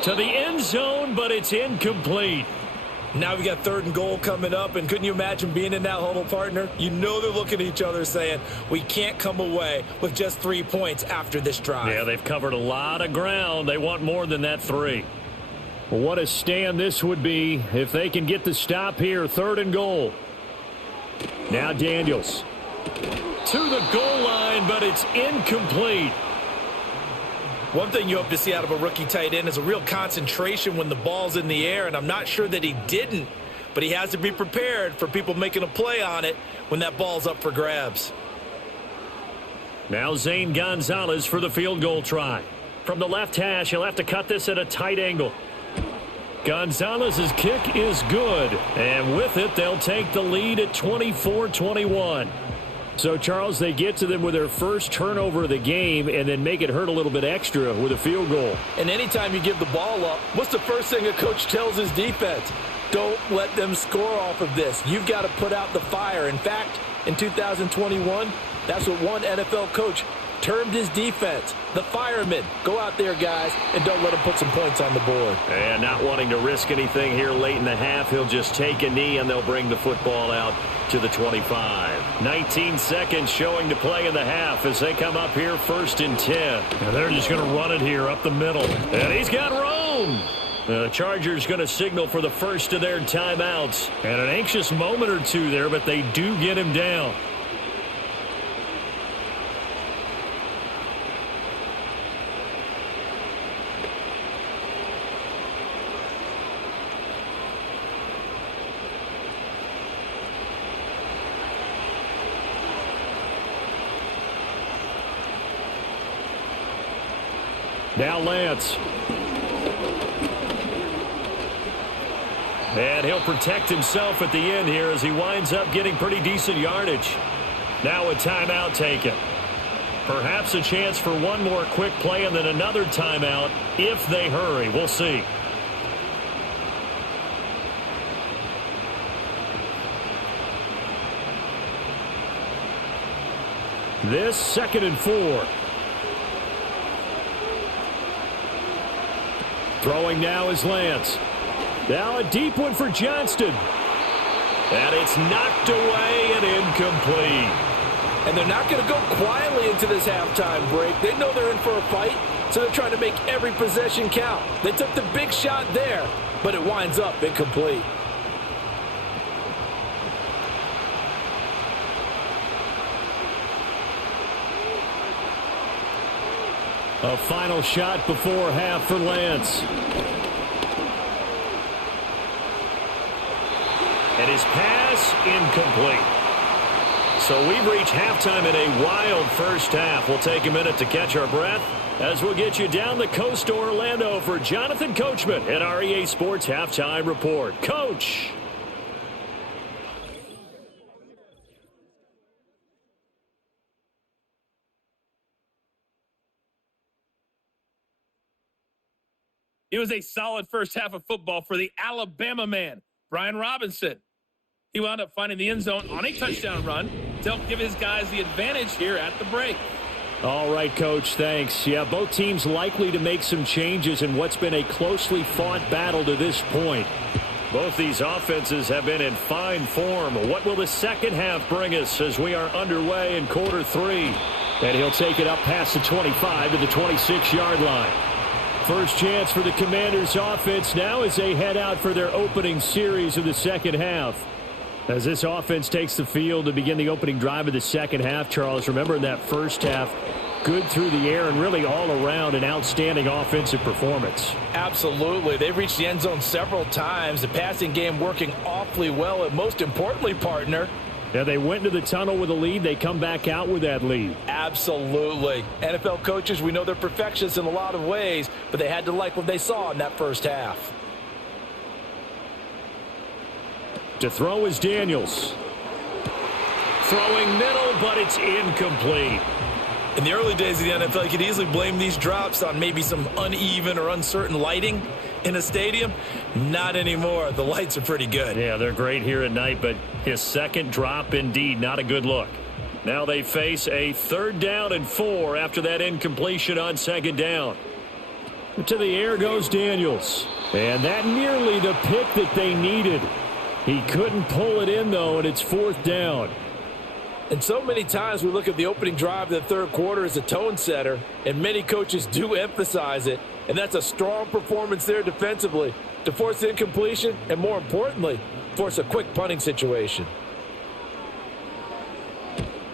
to the end zone, but it's incomplete. Now we got 3rd and goal coming up, and couldn't you imagine being in that huddle, partner? You know they're looking at each other saying, we can't come away with just 3 points after this drive. Yeah, they've covered a lot of ground. They want more than that 3. Well, what a stand this would be if they can get the stop here. 3rd and goal. Now Daniels to the goal line, but it's incomplete. One thing you hope to see out of a rookie tight end is a real concentration when the ball's in the air, and I'm not sure that he didn't, but he has to be prepared for people making a play on it when that ball's up for grabs. Now Zane Gonzalez for the field goal try. From the left hash, he'll have to cut this at a tight angle. Gonzalez's kick is good, and with it, they'll take the lead at 24-21. So, Charles, they get to them with their first turnover of the game and then make it hurt a little bit extra with a field goal. And anytime you give the ball up, what's the first thing a coach tells his defense? Don't let them score off of this. You've got to put out the fire. In fact, in 2021, that's what one NFL coach termed his defense, the firemen. Go out there, guys, and don't let them put some points on the board. And not wanting to risk anything here late in the half, he'll just take a knee, and they'll bring the football out to the 25. 19 seconds showing to play in the half as they come up here 1st and 10. And they're just going to run it here up the middle. And he's got room. The Chargers going to signal for the first of their timeouts. And an anxious moment or two there, but they do get him down. Now Lance. And he'll protect himself at the end here as he winds up getting pretty decent yardage. Now a timeout taken. Perhaps a chance for one more quick play and then another timeout if they hurry. We'll see. This 2nd and 4. Throwing now is Lance. Now a deep one for Johnston. And it's knocked away and incomplete. And they're not going to go quietly into this halftime break. They know they're in for a fight, so they're trying to make every possession count. They took the big shot there, but it winds up incomplete. A final shot before half for Lance. And his pass incomplete. So we've reached halftime in a wild first half. We'll take a minute to catch our breath as we'll get you down the coast to Orlando for Jonathan Coachman at our EA Sports Halftime Report. Coach. It was a solid first half of football for the Alabama man, Brian Robinson. He wound up finding the end zone on a touchdown run to help give his guys the advantage here at the break. All right, Coach, thanks. Yeah, both teams likely to make some changes in what's been a closely fought battle to this point. Both these offenses have been in fine form. What will the second half bring us as we are underway in quarter 3? And he'll take it up past the 25 to the 26-yard line. First chance for the Commanders offense now as they head out for their opening series of the second half. As this offense takes the field to begin the opening drive of the second half, Charles, remember in that first half, good through the air and really all around an outstanding offensive performance. Absolutely. They've reached the end zone several times. The passing game working awfully well, and most importantly, partner, yeah, they went into the tunnel with a lead. They come back out with that lead. Absolutely. NFL coaches, we know they're perfectionists in a lot of ways, but they had to like what they saw in that first half. To throw is Daniels. Throwing middle, but it's incomplete. In the early days of the NFL, you could easily blame these drops on maybe some uneven or uncertain lighting in a stadium. Not anymore. The lights are pretty good. Yeah, they're great here at night, but his second drop, indeed, not a good look. Now they face a 3rd down and 4 after that incompletion on 2nd down. To the air goes Daniels. And that nearly the pick that they needed. He couldn't pull it in, though, and it's 4th down. And so many times we look at the opening drive of the third quarter as a tone setter, and many coaches do emphasize it, and that's a strong performance there defensively to force incompletion and, more importantly, force a quick punting situation.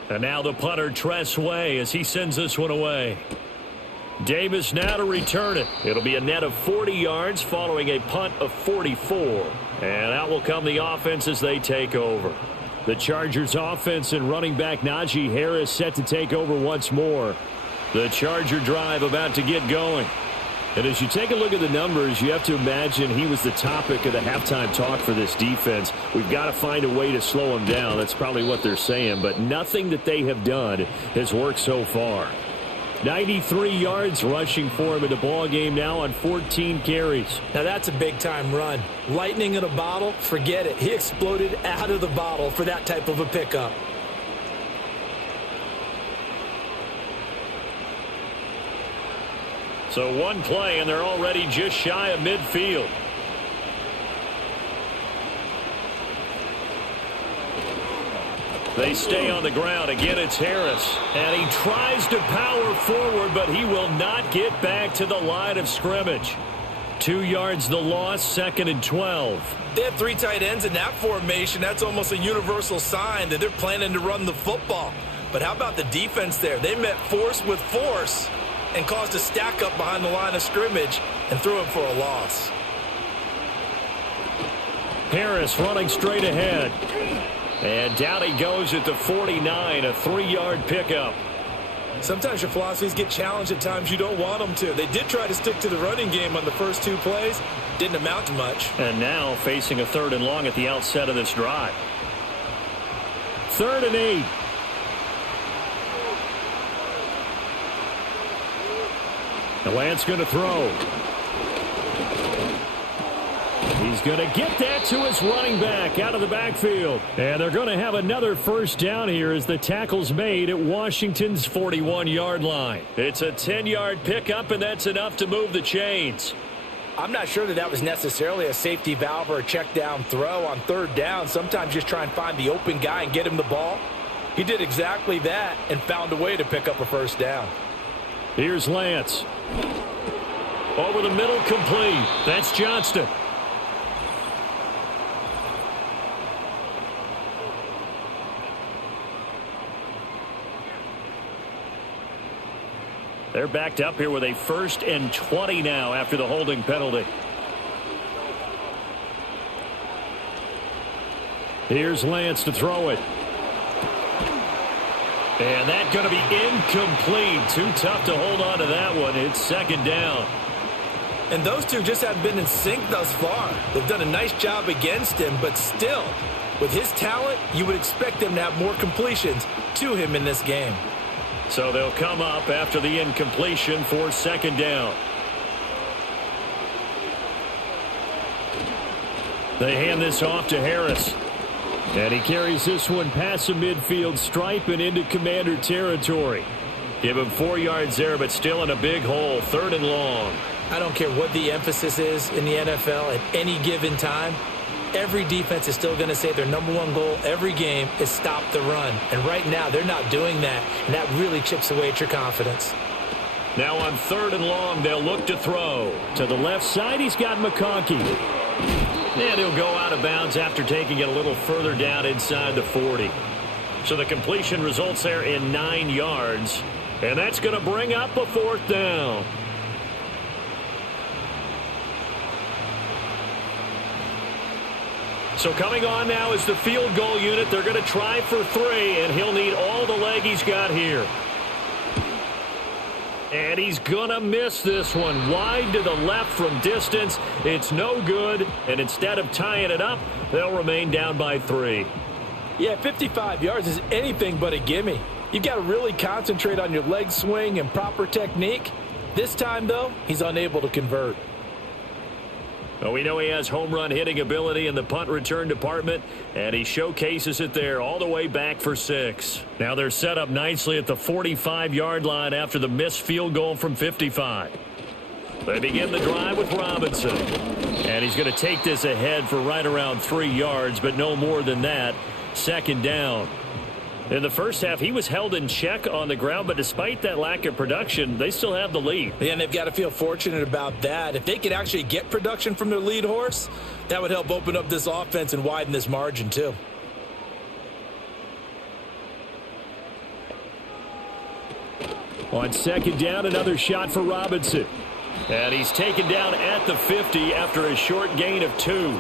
And now the punter, Trey, as he sends this one away. Davis now to return it. It'll be a net of 40 yards following a punt of 44. And out will come the offense as they take over. The Chargers offense and running back Najee Harris set to take over once more. The Charger drive about to get going. And as you take a look at the numbers, you have to imagine he was the topic of the halftime talk for this defense. We've got to find a way to slow him down. That's probably what they're saying. But nothing that they have done has worked so far. 93 yards rushing for him in the ball game now on 14 carries. Now that's a big-time run. Lightning in a bottle, forget it. He exploded out of the bottle for that type of a pickup. So one play, and they're already just shy of midfield. They stay on the ground. Again, it's Harris. And he tries to power forward, but he will not get back to the line of scrimmage. 2 yards the loss, 2nd and 12. They have 3 tight ends in that formation. That's almost a universal sign that they're planning to run the football. But how about the defense there? They met force with force and caused a stack up behind the line of scrimmage and threw him for a loss. Harris running straight ahead. And down he goes at the 49, a 3-yard pickup. Sometimes your philosophies get challenged at times you don't want them to. They did try to stick to the running game on the first 2 plays. Didn't amount to much. And now facing a 3rd and long at the outset of this drive. 3rd and 8. The Lance going to throw. He's going to get that to his running back out of the backfield. And they're going to have another 1st down here as the tackle's made at Washington's 41-yard line. It's a 10-yard pickup, and that's enough to move the chains. I'm not sure that was necessarily a safety valve or a check down throw on 3rd down. Sometimes just try and find the open guy and get him the ball. He did exactly that and found a way to pick up a 1st down. Here's Lance. Over the middle, complete. That's Johnston. They're backed up here with a 1st and 20 now after the holding penalty. Here's Lance to throw it. And that's going to be incomplete. Too tough to hold on to that one. It's 2nd down. And those two just haven't been in sync thus far. They've done a nice job against him, but still, with his talent, you would expect them to have more completions to him in this game. So they'll come up after the incompletion for 2nd down. They hand this off to Harris. And he carries this one past the midfield stripe and into Commander territory. Give him 4 yards there, but still in a big hole. 3rd and long. I don't care what the emphasis is in the NFL at any given time. Every defense is still going to say their #1 goal every game is stop the run. And right now, they're not doing that, and that really chips away at your confidence. Now on 3rd and long, they'll look to throw. To the left side, he's got McConkey. And he'll go out of bounds after taking it a little further down inside the 40. So the completion results there in 9 yards. And that's going to bring up a 4th down. So coming on now is the field goal unit. They're going to try for 3, and he'll need all the leg he's got here. And he's going to miss this one. Wide to the left from distance. It's no good. And instead of tying it up, they'll remain down by 3. Yeah, 55 yards is anything but a gimme. You've got to really concentrate on your leg swing and proper technique. This time, though, he's unable to convert. Well, we know he has home run hitting ability in the punt return department, and he showcases it there all the way back for 6. Now they're set up nicely at the 45-yard line after the missed field goal from 55. They begin the drive with Robinson. And he's going to take this ahead for right around 3 yards, but no more than that. 2nd down. In the first half, he was held in check on the ground, but despite that lack of production, they still have the lead. Yeah, and they've got to feel fortunate about that. If they could actually get production from their lead horse, that would help open up this offense and widen this margin too. On 2nd down, another shot for Robinson. And he's taken down at the 50 after a short gain of 2.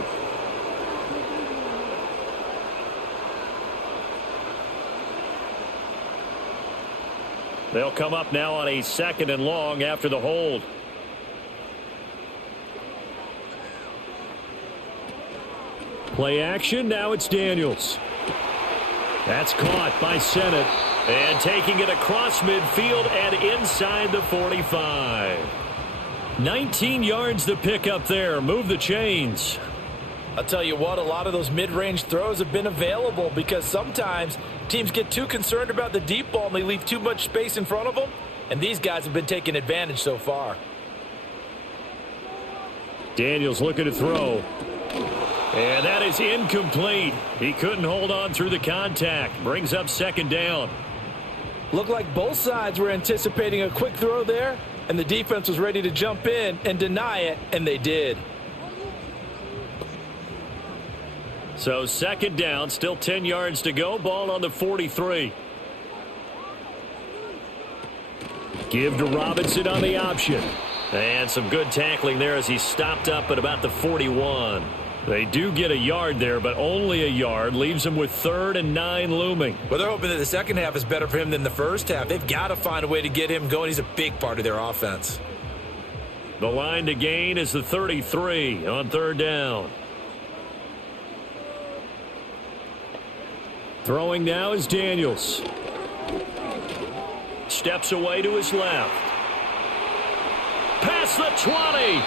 They'll come up now on a 2nd and long after the hold. Play action. Now it's Daniels. That's caught by Sennett. And taking it across midfield and inside the 45. 19 yards to pick up there. Move the chains. I'll tell you what, a lot of those mid-range throws have been available because sometimes teams get too concerned about the deep ball and they leave too much space in front of them, and these guys have been taking advantage so far. Daniels looking to throw. And that is incomplete. He couldn't hold on through the contact. Brings up 2nd down. Looked like both sides were anticipating a quick throw there, and the defense was ready to jump in and deny it, and they did. So 2nd down, still 10 yards to go. Ball on the 43. Give to Robinson on the option. And some good tackling there as he stopped up at about the 41. They do get a yard there, but only a yard. Leaves him with 3rd and 9 looming. Well, they're hoping that the second half is better for him than the first half. They've got to find a way to get him going. He's a big part of their offense. The line to gain is the 33 on 3rd down. Throwing now is Daniels. Steps away to his left. Past the 20.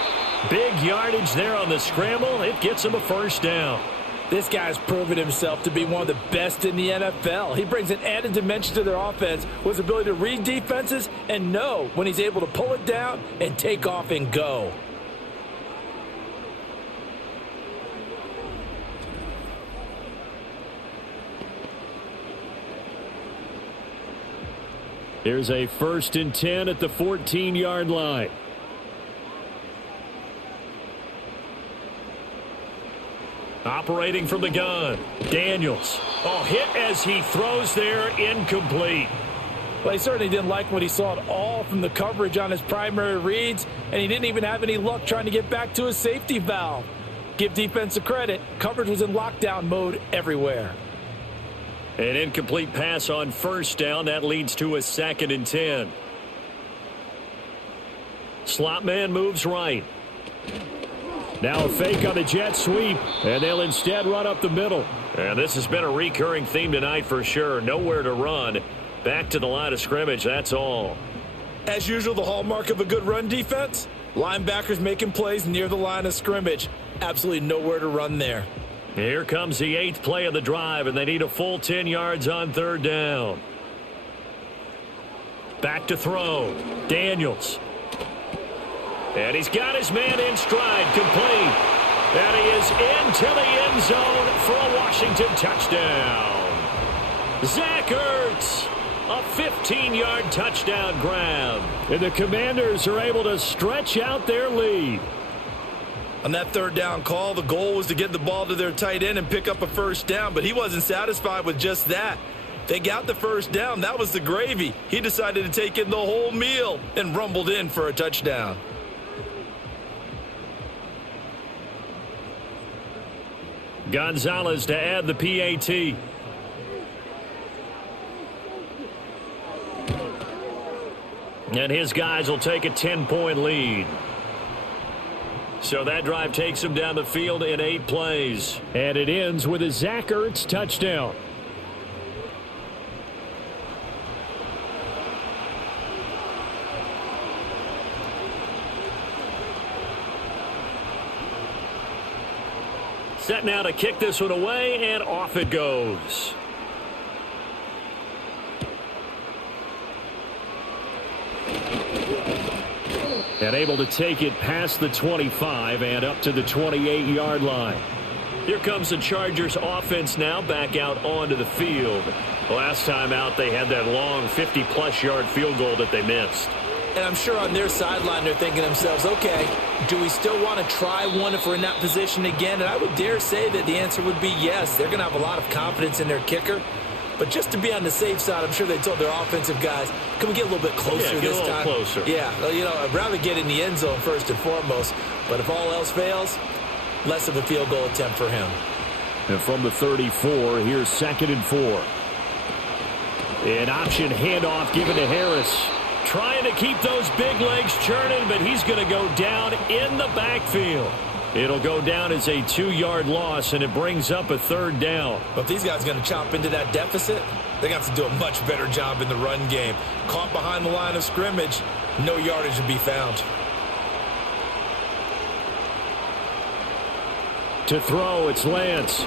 Big yardage there on the scramble. It gets him a 1st down. This guy's proven himself to be one of the best in the NFL. He brings an added dimension to their offense with his ability to read defenses and know when he's able to pull it down and take off and go. Here's a 1st and 10 at the 14-yard line. Operating from the gun, Daniels. Oh, hit as he throws there, incomplete. Well, he certainly didn't like what he saw at all from the coverage on his primary reads, and he didn't even have any luck trying to get back to his safety valve. Give defense credit. Coverage was in lockdown mode everywhere. An incomplete pass on 1st down. That leads to a 2nd and 10. Slot man moves right. Now a fake on the jet sweep, and they'll instead run up the middle. And this has been a recurring theme tonight for sure. Nowhere to run. Back to the line of scrimmage, that's all. As usual, the hallmark of a good run defense, linebackers making plays near the line of scrimmage. Absolutely nowhere to run there. Here comes the 8th play of the drive, and they need a full 10 yards on 3rd down. Back to throw. Daniels. And he's got his man in stride, complete. And he is into the end zone for a Washington touchdown. Zach Ertz, a 15-yard touchdown grab. And the Commanders are able to stretch out their lead. On that third down call, the goal was to get the ball to their tight end and pick up a first down, but he wasn't satisfied with just that. They got the first down. That was the gravy. He decided to take in the whole meal and rumbled in for a touchdown. Gonzalez to add the PAT. And his guys will take a 10-point lead. So that drive takes him down the field in 8 plays. And it ends with a Zach Ertz touchdown. Set now to kick this one away, and off it goes. And able to take it past the 25 and up to the 28-yard line. Here comes the Chargers offense now back out onto the field. Last time out, they had that long 50-plus yard field goal that they missed. And I'm sure on their sideline they're thinking to themselves, okay, do we still want to try one if we're in that position again? And I would dare say that the answer would be yes. They're going to have a lot of confidence in their kicker. But just to be on the safe side, I'm sure they told their offensive guys, can we get a little bit closer this time? Yeah, get a little closer. Yeah, well, you know, I'd rather get in the end zone first and foremost. But if all else fails, less of a field goal attempt for him. And from the 34, here's 2nd and 4. An option handoff given to Harris. Trying to keep those big legs churning, but he's going to go down in the backfield. It'll go down as a 2-yard loss, and it brings up a 3rd down. But if these guys are going to chop into that deficit, they got to do a much better job in the run game. Caught behind the line of scrimmage, no yardage to be found. To throw, it's Lance.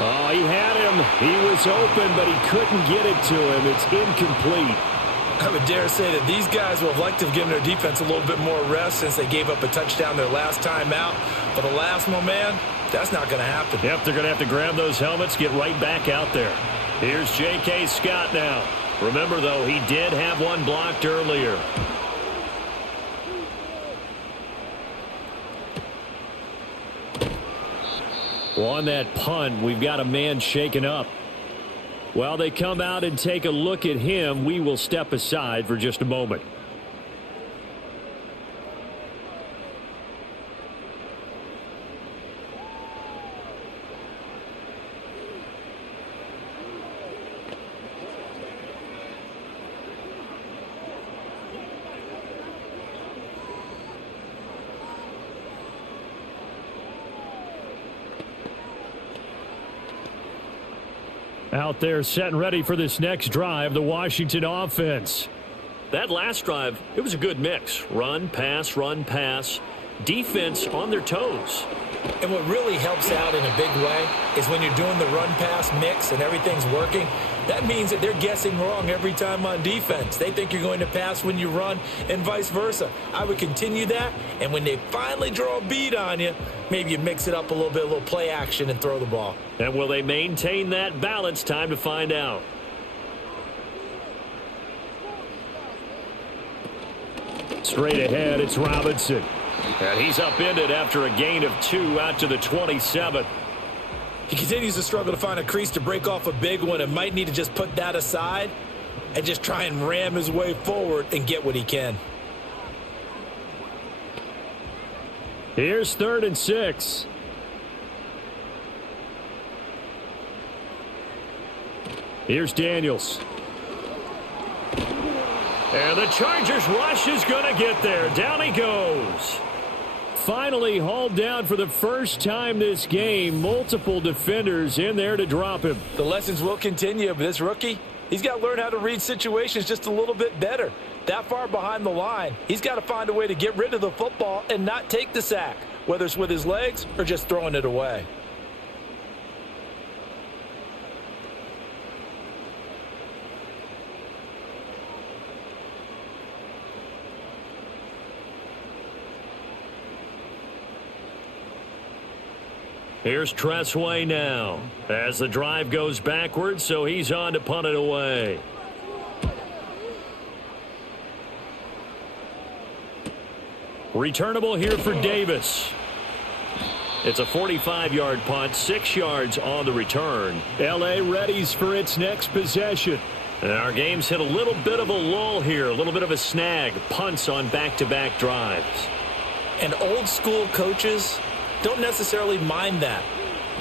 Oh, he had him. He was open, but he couldn't get it to him. It's incomplete. I would dare say that these guys would have liked to have given their defense a little bit more rest since they gave up a touchdown their last time out. But Elasmo, man, that's not going to happen. Yep, they're going to have to grab those helmets, get right back out there. Here's J.K. Scott now. Remember, though, he did have one blocked earlier. Well, on that punt, we've got a man shaken up. While they come out and take a look at him, we will step aside for just a moment. Out there set and ready for this next drive, the Washington offense. That last drive, it was a good mix. Run, pass, defense on their toes. And what really helps out in a big way is when you're doing the run-pass mix and everything's working, that means that they're guessing wrong every time on defense. They think you're going to pass when you run and vice versa. I would continue that, and when they finally draw a bead on you, maybe you mix it up a little bit, a little play action and throw the ball. And will they maintain that balance? Time to find out. Straight ahead, it's Robinson. And he's upended after a gain of 2 out to the 27. He continues to struggle to find a crease to break off a big one and might need to just put that aside and just try and ram his way forward and get what he can. Here's 3rd and 6. Here's Daniels. And the Chargers rush is going to get there. Down he goes. Finally hauled down for the first time this game. Multiple defenders in there to drop him. The lessons will continue, but this rookie, he's got to learn how to read situations just a little bit better. That far behind the line, he's got to find a way to get rid of the football and not take the sack, whether it's with his legs or just throwing it away. Here's Tressway now as the drive goes backwards, so he's on to punt it away. Returnable here for Davis. It's a 45-yard punt, 6 yards on the return. L.A. readies for its next possession. And our game's hit a little bit of a lull here, a little bit of a snag. Punts on back-to-back drives. And old-school coaches don't necessarily mind that.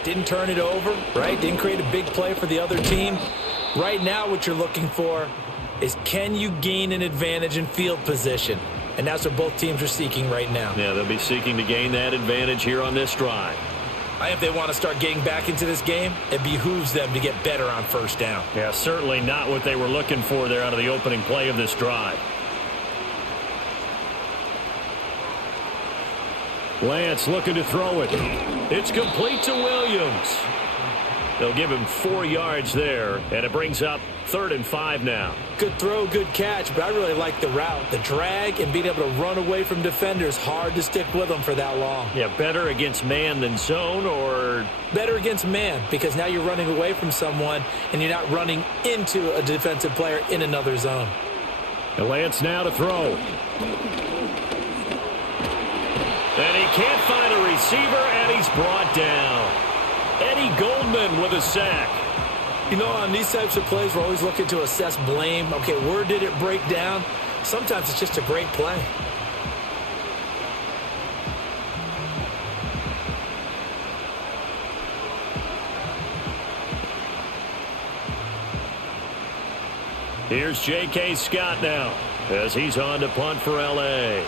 Didn't turn it over, right? Didn't create a big play for the other team. Right now what you're looking for is, can you gain an advantage in field position? And that's what both teams are seeking right now. Yeah, they'll be seeking to gain that advantage here on this drive. If they want to start getting back into this game, it behooves them to get better on first down. Yeah, certainly not what they were looking for there out of the opening play of this drive. Lance looking to throw it. It's complete to Williams. They'll give him 4 yards there, and it brings up 3rd and 5 now. Good throw, good catch, but I really like the route. The drag and being able to run away from defenders, hard to stick with them for that long. Yeah, better against man than zone, or? Better against man, because now you're running away from someone, and you're not running into a defensive player in another zone. And Lance now to throw. And he can't find a receiver, and he's brought down. Eddie Goldman with a sack. You know, on these types of plays, we're always looking to assess blame. Okay, where did it break down? Sometimes it's just a great play. Here's J.K. Scott now as he's on to punt for L.A.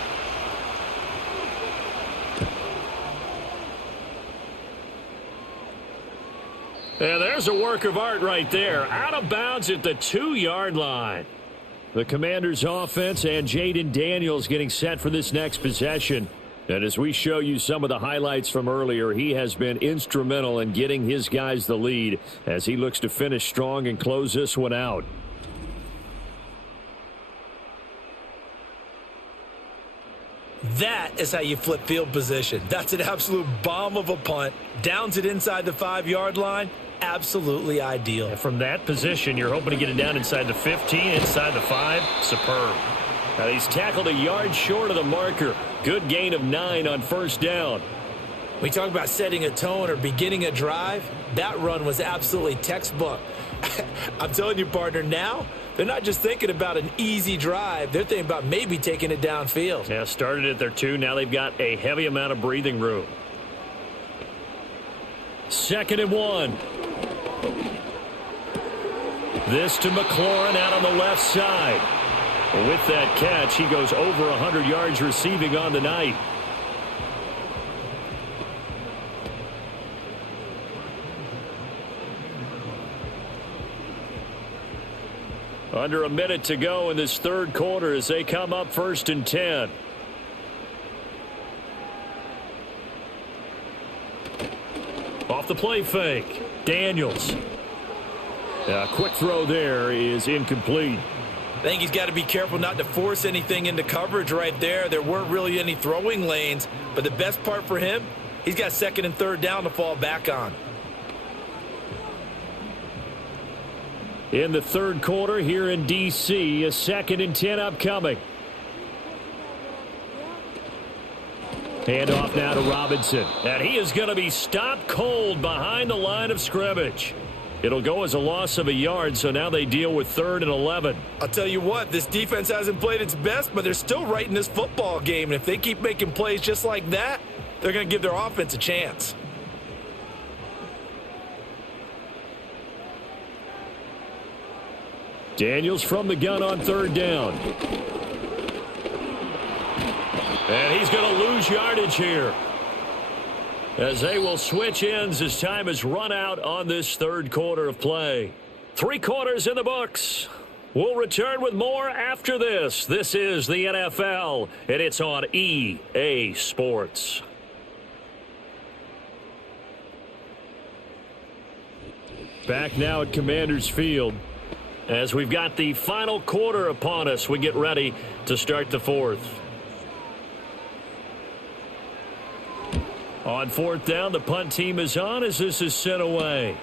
And there's a work of art right there. Out of bounds at the 2-yard line. The Commanders' offense and Jaden Daniels getting set for this next possession. And as we show you some of the highlights from earlier, he has been instrumental in getting his guys the lead as he looks to finish strong and close this one out. That is how you flip field position. That's an absolute bomb of a punt. Downs it inside the 5-yard line. Absolutely ideal. And from that position, you're hoping to get it down inside the 15, inside the 5. Superb. Now he's tackled a yard short of the marker. Good gain of 9 on first down. We talk about setting a tone or beginning a drive. That run was absolutely textbook. I'm telling you, partner, now they're not just thinking about an easy drive. They're thinking about maybe taking it downfield. Yeah, started at their 2. Now they've got a heavy amount of breathing room. 2nd and 1. This to McLaurin out on the left side. With that catch, he goes over 100 yards receiving on the night. Under a minute to go in this third quarter as they come up 1st and 10. Off the play fake. Daniels. A quick throw there is incomplete. I think he's got to be careful not to force anything into coverage right there. There weren't really any throwing lanes, but the best part for him, he's got 2nd and 3rd down to fall back on. In the third quarter here in D.C., a 2nd and 10 upcoming. Handoff now to Robinson. And he is going to be stopped cold behind the line of scrimmage. It'll go as a loss of a yard, so now they deal with 3rd and 11. I'll tell you what, this defense hasn't played its best, but they're still right in this football game. And if they keep making plays just like that, they're going to give their offense a chance. Daniels from the gun on 3rd down. And he's going to lose yardage here, as they will switch ends as time is run out on this third quarter of play. 3 quarters in the books. We'll return with more after this. This is the NFL, and it's on EA Sports. Back now at Commanders Field. As we've got the final quarter upon us, we get ready to start the 4th. On 4th down, the punt team is on as this is sent away.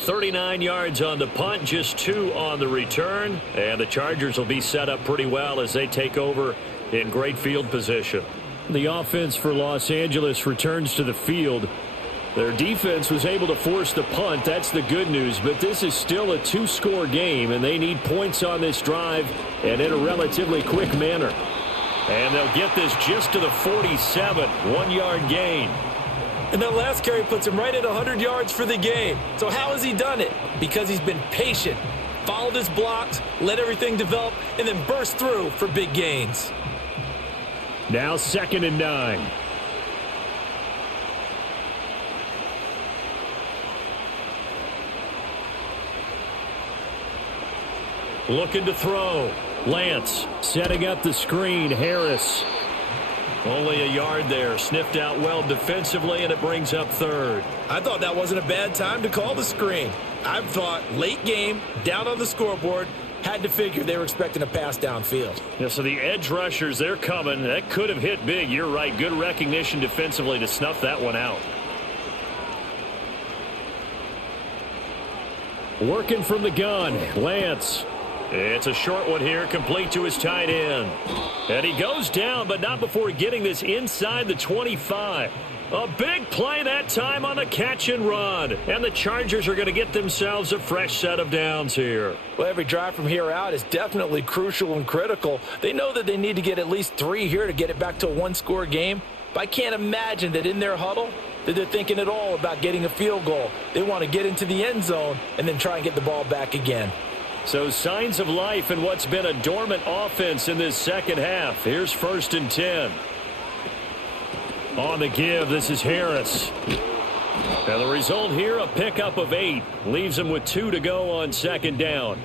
39 yards on the punt, just 2 on the return. And the Chargers will be set up pretty well as they take over in great field position. The offense for Los Angeles returns to the field. Their defense was able to force the punt. That's the good news, but this is still a two-score game, and they need points on this drive and in a relatively quick manner. And they'll get this just to the 47, 1-yard gain. And that last carry puts him right at 100 yards for the game. So how has he done it? Because he's been patient, followed his blocks, let everything develop, and then burst through for big gains. Now 2nd and 9. Looking to throw. Lance setting up the screen. Harris. Only a yard there. Sniffed out well defensively, and it brings up 3rd. I thought that wasn't a bad time to call the screen. I thought late game, down on the scoreboard, had to figure they were expecting a pass downfield. Yeah, so the edge rushers, they're coming. That could have hit big. You're right. Good recognition defensively to snuff that one out. Working from the gun. Lance. It's a short one here, complete to his tight end. And he goes down, but not before getting this inside the 25. A big play that time on the catch and run. And the Chargers are going to get themselves a fresh set of downs here. Well, every drive from here out is definitely crucial and critical. They know that they need to get at least 3 here to get it back to a one-score game. But I can't imagine that in their huddle that they're thinking at all about getting a field goal. They want to get into the end zone and then try and get the ball back again. So signs of life in what's been a dormant offense in this second half. Here's 1st and 10. On the give, this is Harris. And the result here, a pickup of 8. Leaves him with 2 to go on 2nd down.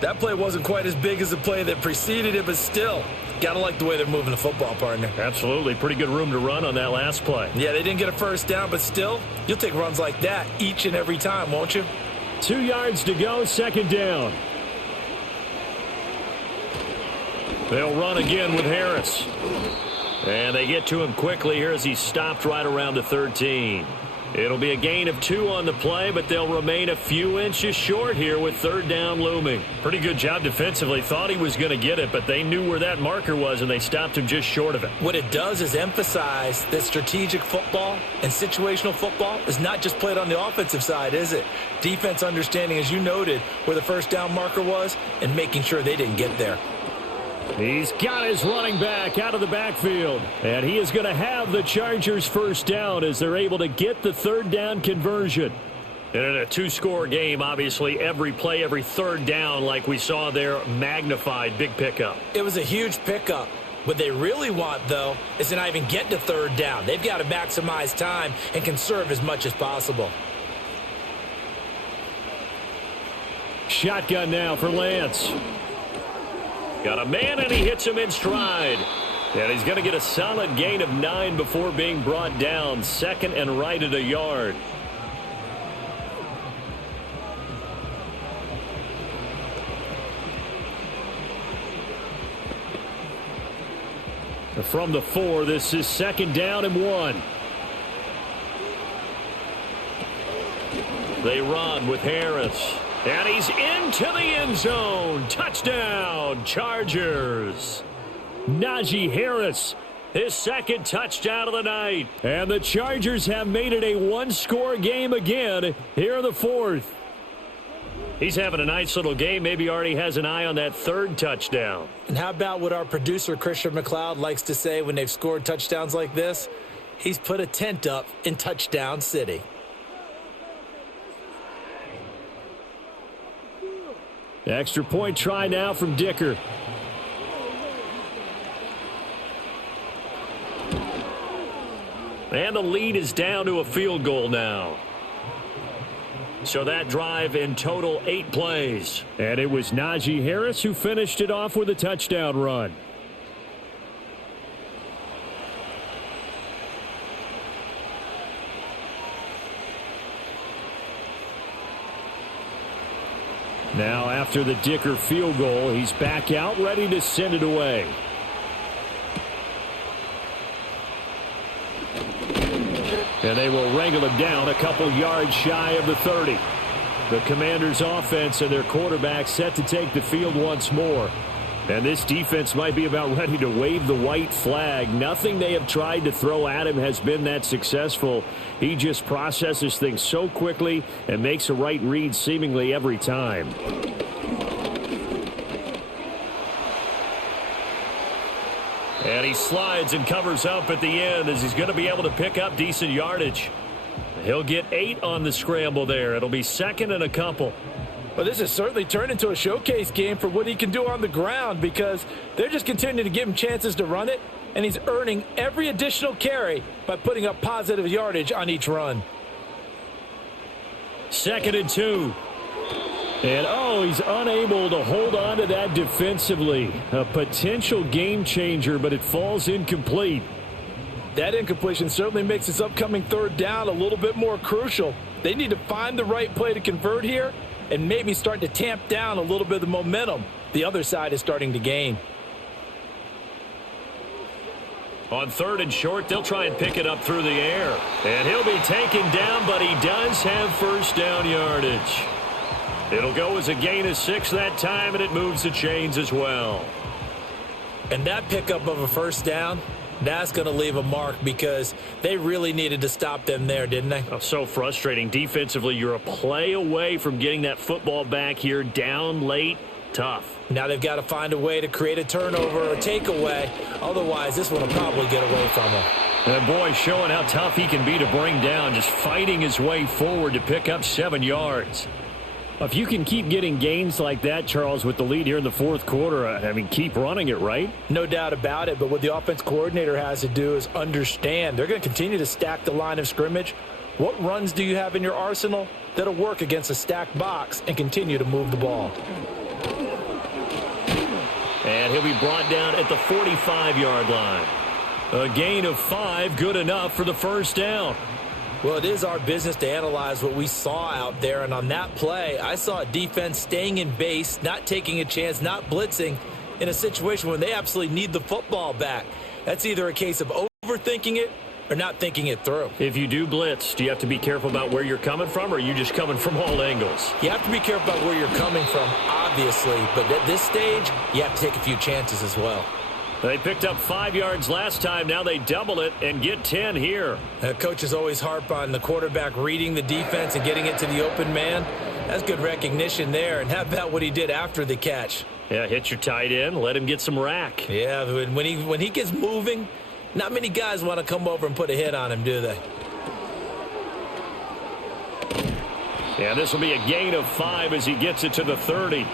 That play wasn't quite as big as the play that preceded it, but still, got to like the way they're moving the football, partner. Absolutely. Pretty good room to run on that last play. Yeah, they didn't get a first down, but still, you'll take runs like that each and every time, won't you? 2 yards to go, 2nd down. They'll run again with Harris. And they get to him quickly here as he's stopped right around the 13. It'll be a gain of 2 on the play, but they'll remain a few inches short here with 3rd down looming. Pretty good job defensively. Thought he was going to get it, but they knew where that marker was, and they stopped him just short of it. What it does is emphasize that strategic football and situational football is not just played on the offensive side, is it? Defense understanding, as you noted, where the first down marker was and making sure they didn't get there. He's got his running back out of the backfield. And he is going to have the Chargers first down as they're able to get the 3rd down conversion. And in a 2-score game, obviously, every play, every 3rd down, like we saw there, magnified. Big pickup. It was a huge pickup. What they really want, though, is to not even get to 3rd down. They've got to maximize time and conserve as much as possible. Shotgun now for Lance. Got a man, and he hits him in stride. And he's going to get a solid gain of 9 before being brought down. 2nd and right at a yard. From the 4, this is 2nd down and 1. They run with Harris. And he's into the end zone. Touchdown, Chargers. Najee Harris, his 2nd touchdown of the night. And the Chargers have made it a 1-score game again here in the 4th. He's having a nice little game. Maybe already has an eye on that 3rd touchdown. And how about what our producer, Christian McLeod, likes to say when they've scored touchdowns like this? He's put a tent up in Touchdown City. Extra point try now from Dicker. And the lead is down to a field goal now. So that drive in total 8 plays. And it was Najee Harris who finished it off with a touchdown run. Now after the Dicker field goal, he's back out ready to send it away. And they will wrangle him down a couple yards shy of the 30. The Commanders' offense and their quarterback set to take the field once more. And this defense might be about ready to wave the white flag. Nothing they have tried to throw at him has been that successful. He just processes things so quickly and makes a right read seemingly every time. And he slides and covers up at the end as he's going to be able to pick up decent yardage. He'll get 8 on the scramble there. It'll be 2nd and a couple. Well, this has certainly turned into a showcase game for what he can do on the ground because they're just continuing to give him chances to run it, and he's earning every additional carry by putting up positive yardage on each run. 2nd and 2. And, he's unable to hold on to that defensively. A potential game changer, but it falls incomplete. That incompletion certainly makes this upcoming 3rd down a little bit more crucial. They need to find the right play to convert here and maybe start to tamp down a little bit of the momentum the other side is starting to gain. On 3rd and short, they'll try and pick it up through the air. And he'll be taken down, but he does have first down yardage. It'll go as a gain of 6 that time, and it moves the chains as well. And that pickup of a first down, that's going to leave a mark because they really needed to stop them there, didn't they? Oh, so frustrating. Defensively, you're a play away from getting that football back here down late. Tough. Now they've got to find a way to create a turnover or takeaway. Otherwise, this one will probably get away from them. And boy, showing how tough he can be to bring down, just fighting his way forward to pick up 7 yards. If you can keep getting gains like that, Charles, with the lead here in the 4th quarter, keep running it, right? No doubt about it, but what the offense coordinator has to do is understand. They're going to continue to stack the line of scrimmage. What runs do you have in your arsenal that'll work against a stacked box and continue to move the ball? And he'll be brought down at the 45-yard line. A gain of 5, good enough for the first down. Well, it is our business to analyze what we saw out there, and on that play, I saw a defense staying in base, not taking a chance, not blitzing in a situation when they absolutely need the football back. That's either a case of overthinking it or not thinking it through. If you do blitz, do you have to be careful about where you're coming from, or are you just coming from all angles? You have to be careful about where you're coming from, obviously, but at this stage, you have to take a few chances as well. They picked up 5 yards last time. Now they double it and get 10 here. Coaches always harp on the quarterback reading the defense and getting it to the open man. That's good recognition there. And how about what he did after the catch? Yeah, hit your tight end. Let him get some rack. Yeah, when he gets moving, not many guys want to come over and put a hit on him, do they? Yeah, this will be a gain of 5 as he gets it to the 30.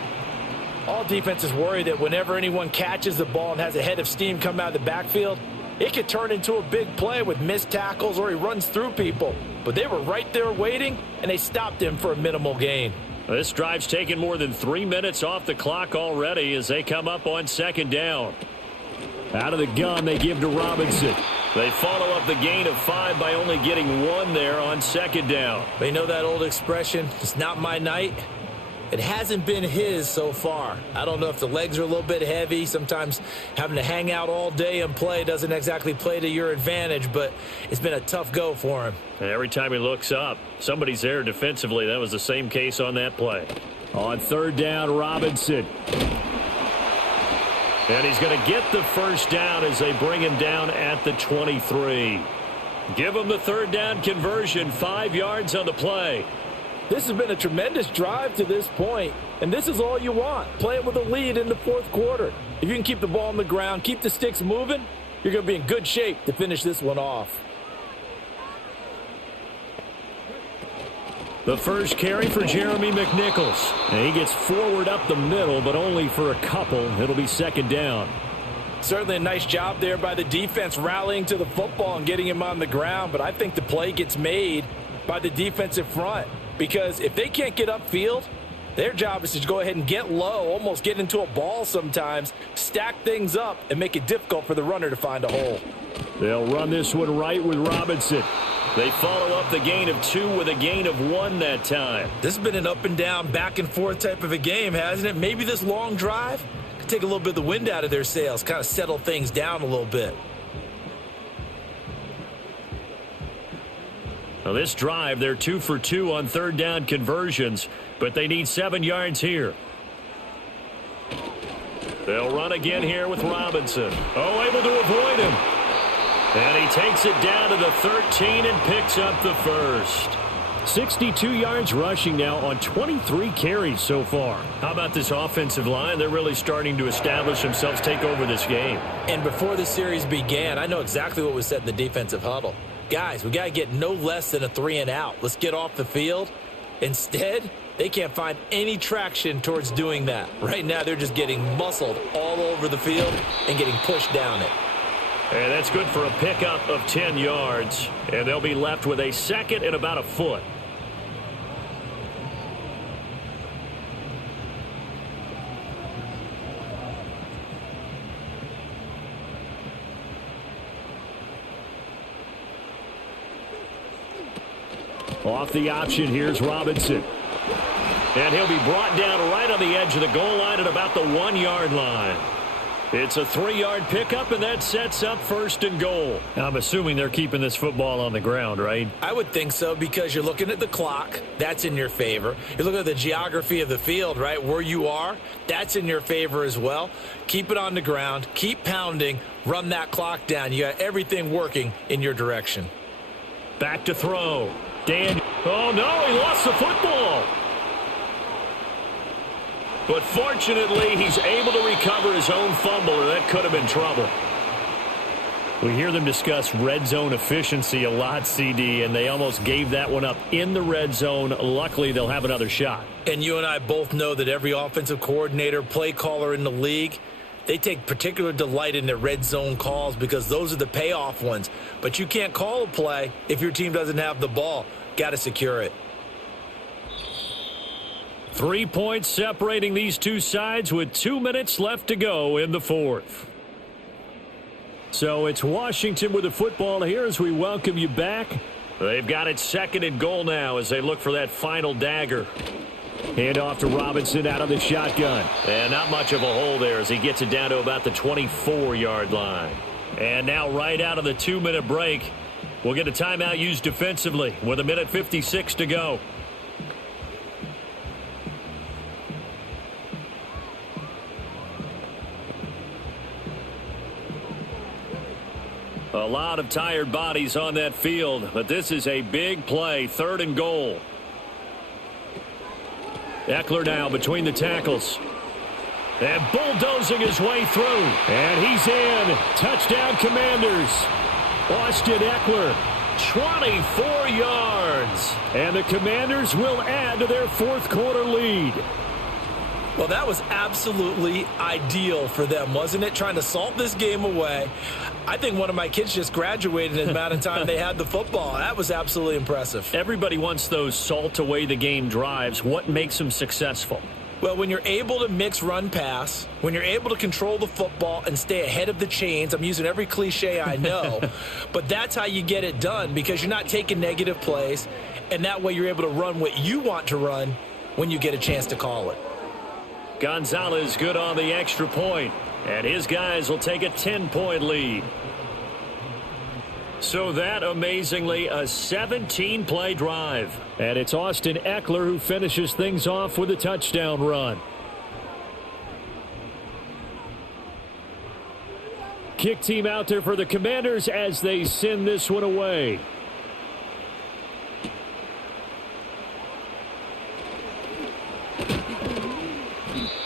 All defenses worry that whenever anyone catches the ball and has a head of steam come out of the backfield, it could turn into a big play with missed tackles or he runs through people. But they were right there waiting, and they stopped him for a minimal gain. This drive's taken more than 3 minutes off the clock already as they come up on 2nd down. Out of the gun, they give to Robinson. They follow up the gain of 5 by only getting 1 there on 2nd down. They know that old expression, it's not my night. It hasn't been his so far. I don't know if the legs are a little bit heavy. Sometimes having to hang out all day and play doesn't exactly play to your advantage, but it's been a tough go for him. And every time he looks up, somebody's there defensively. That was the same case on that play. On 3rd down, Robinson. And he's going to get the first down as they bring him down at the 23. Give him the 3rd down conversion, 5 yards on the play. This has been a tremendous drive to this point, and this is all you want. Play it with a lead in the 4th quarter. If you can keep the ball on the ground, keep the sticks moving, you're going to be in good shape to finish this one off. The first carry for Jeremy McNichols. And he gets forward up the middle, but only for a couple. It'll be 2nd down. Certainly a nice job there by the defense rallying to the football and getting him on the ground, but I think the play gets made by the defensive front. Because if they can't get upfield, their job is to go ahead and get low, almost get into a ball sometimes, stack things up, and make it difficult for the runner to find a hole. They'll run this one right with Robinson. They follow up the gain of 2 with a gain of 1 that time. This has been an up and down, back and forth type of a game, hasn't it? Maybe this long drive could take a little bit of the wind out of their sails, kind of settle things down a little bit. Now this drive, they're 2 for 2 on 3rd down conversions, but they need 7 yards here. They'll run again here with Robinson. Oh, able to avoid him. And he takes it down to the 13 and picks up the first. 62 yards rushing now on 23 carries so far. How about this offensive line? They're really starting to establish themselves, take over this game. And before the series began, I know exactly what was said in the defensive huddle. Guys, we got to get no less than a 3 and out. Let's get off the field. Instead, they can't find any traction towards doing that. Right now, they're just getting muscled all over the field and getting pushed down it. And that's good for a pickup of 10 yards. And they'll be left with a second and about a foot. Off the option, here's Robinson. And he'll be brought down right on the edge of the goal line at about the 1-yard line. It's a 3-yard pickup, and that sets up first and goal. I'm assuming they're keeping this football on the ground, right? I would think so, because you're looking at the clock. That's in your favor. You're looking at the geography of the field, right? Where you are, that's in your favor as well. Keep it on the ground. Keep pounding. Run that clock down. You got everything working in your direction. Back to throw. Oh, no, he lost the football. But fortunately, he's able to recover his own fumble, or that could have been trouble. We hear them discuss red zone efficiency a lot, CD, and they almost gave that one up in the red zone. Luckily, they'll have another shot. And you and I both know that every offensive coordinator, play caller in the league, they take particular delight in their red zone calls because those are the payoff ones. But you can't call a play if your team doesn't have the ball. Got to secure it. 3 points separating these two sides with 2 minutes left to go in the fourth. So it's Washington with the football here as we welcome you back. They've got it second and goal now as they look for that final dagger. Hand off to Robinson out of the shotgun. And not much of a hole there as he gets it down to about the 24-yard line. And now right out of the 2-minute break, we'll get a timeout used defensively with 1:56 to go. A lot of tired bodies on that field, but this is a big play, 3rd and goal. Eckler now between the tackles. And bulldozing his way through. And he's in. Touchdown, Commanders. Austin Eckler, 24 yards. And the Commanders will add to their fourth-quarter lead. Well, that was absolutely ideal for them, wasn't it? Trying to salt this game away. I think one of my kids just graduated in the amount of time they had the football. That was absolutely impressive. Everybody wants those salt-away-the-game drives. What makes them successful? Well, when you're able to mix run-pass, when you're able to control the football and stay ahead of the chains, I'm using every cliche I know, but that's how you get it done because you're not taking negative plays, and that way you're able to run what you want to run when you get a chance to call it. Gonzalez good on the extra point, and his guys will take a 10-point lead. So that, amazingly, a 17-play drive. And it's Austin Eckler who finishes things off with a touchdown run. Kick team out there for the Commanders as they send this one away.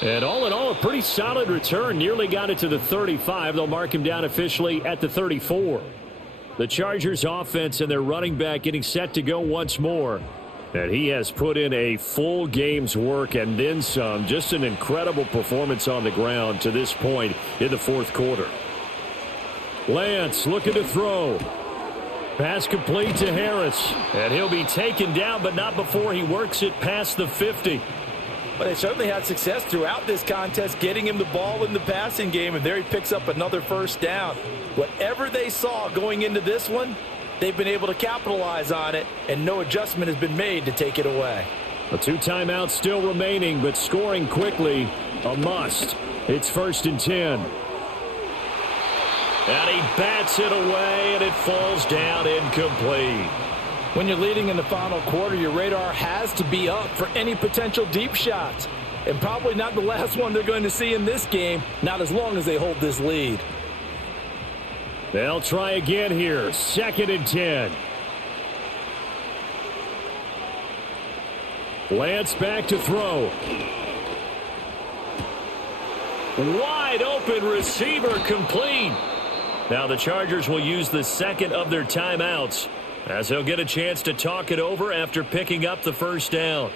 And all in all, a pretty solid return. Nearly got it to the 35. They'll mark him down officially at the 34. The Chargers offense and their running back getting set to go once more. And he has put in a full game's work and then some. Just an incredible performance on the ground to this point in the fourth quarter. Lance looking to throw. Pass complete to Harris. And he'll be taken down, but not before he works it past the 50. But they certainly had success throughout this contest, getting him the ball in the passing game, and there he picks up another first down. Whatever they saw going into this one, they've been able to capitalize on it, and no adjustment has been made to take it away. A 2 timeouts still remaining, but scoring quickly, a must. It's 1st and 10. And he bats it away, and it falls down incomplete. When you're leading in the final quarter, your radar has to be up for any potential deep shots. and probably not the last one they're going to see in this game, not as long as they hold this lead. They'll try again here. 2nd and 10. Lance back to throw. Wide open receiver complete. Now the Chargers will use the second of their timeouts as they'll get a chance to talk it over after picking up the first down.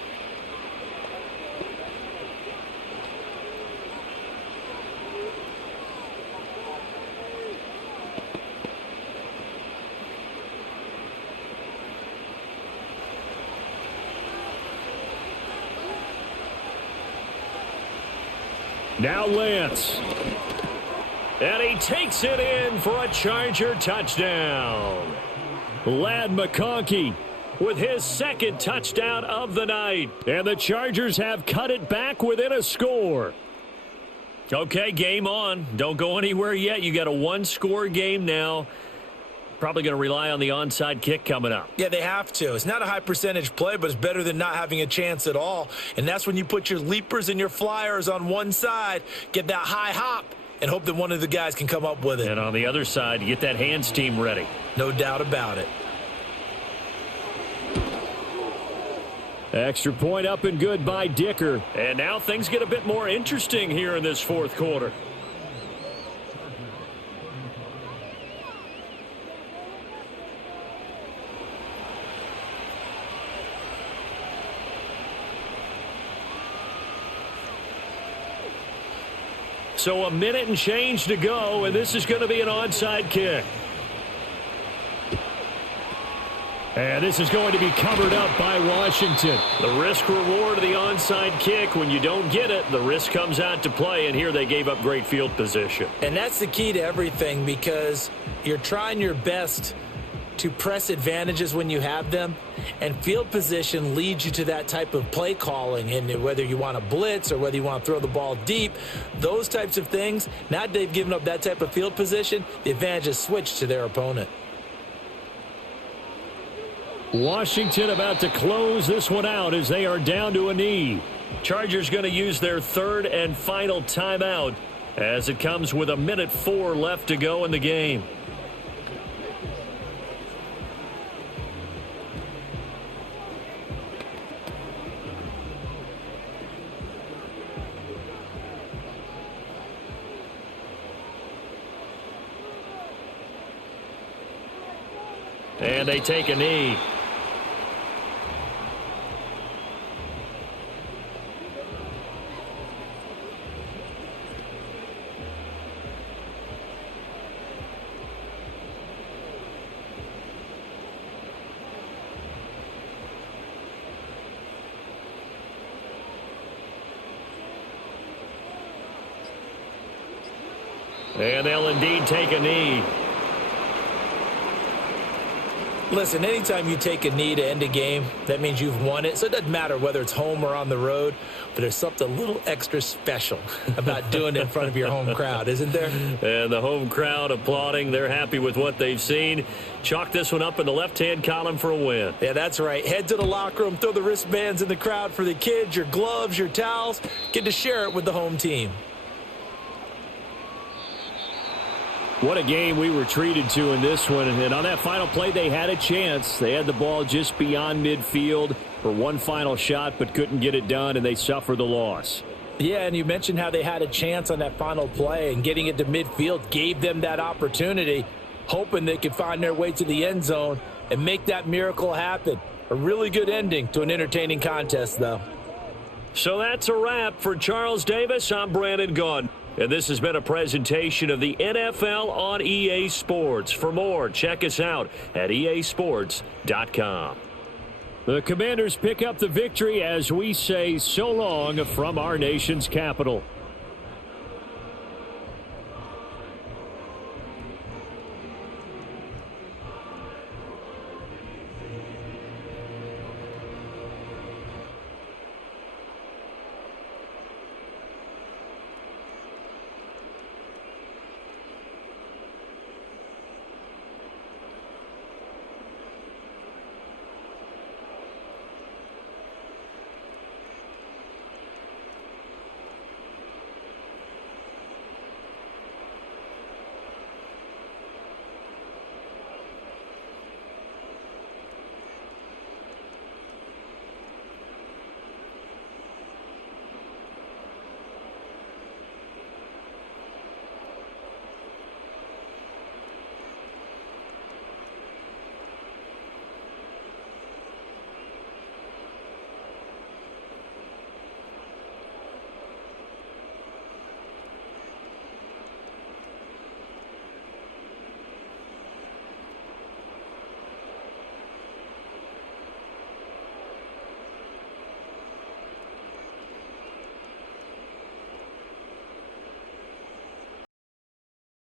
Now Lance. And he takes it in for a Charger touchdown. Ladd McConkey with his second touchdown of the night. And the Chargers have cut it back within a score. Okay, game on. Don't go anywhere yet. You got a one-score game now. Probably going to rely on the onside kick coming up. Yeah, they have to. It's not a high percentage play, but it's better than not having a chance at all. And that's when you put your leapers and your flyers on one side, get that high hop, and hope that one of the guys can come up with it. And on the other side, you get that hands team ready. No doubt about it. Extra point up and good by Dicker. And now things get a bit more interesting here in this fourth quarter. So a minute and change to go, and this is going to be an onside kick. And this is going to be covered up by Washington. The risk reward of the onside kick, when you don't get it, the risk comes out to play, and here they gave up great field position. And that's the key to everything, because you're trying your best to press advantages when you have them, and field position leads you to that type of play calling. And whether you want to blitz or whether you want to throw the ball deep, those types of things, now that they've given up that type of field position, the advantage is switched to their opponent. Washington about to close this one out as they are down to a knee. Chargers going to use their third and final timeout as it comes with 1:04 left to go in the game. And they take a knee. And they'll indeed take a knee. Listen, anytime you take a knee to end a game, that means you've won it. So it doesn't matter whether it's home or on the road, but there's something a little extra special about doing it in front of your home crowd, isn't there? And the home crowd applauding. They're happy with what they've seen. Chalk this one up in the left-hand column for a win. Yeah, that's right. Head to the locker room, throw the wristbands in the crowd for the kids, your gloves, your towels. Get to share it with the home team. What a game we were treated to in this one. And on that final play, they had a chance. They had the ball just beyond midfield for one final shot, but couldn't get it done, and they suffered the loss. Yeah, and you mentioned how they had a chance on that final play, and getting it to midfield gave them that opportunity, hoping they could find their way to the end zone and make that miracle happen. A really good ending to an entertaining contest, though. So that's a wrap for Charles Davis. I'm Brandon Gaudin. And this has been a presentation of the NFL on EA Sports. For more, check us out at easports.com. The Commanders pick up the victory as we say so long from our nation's capital.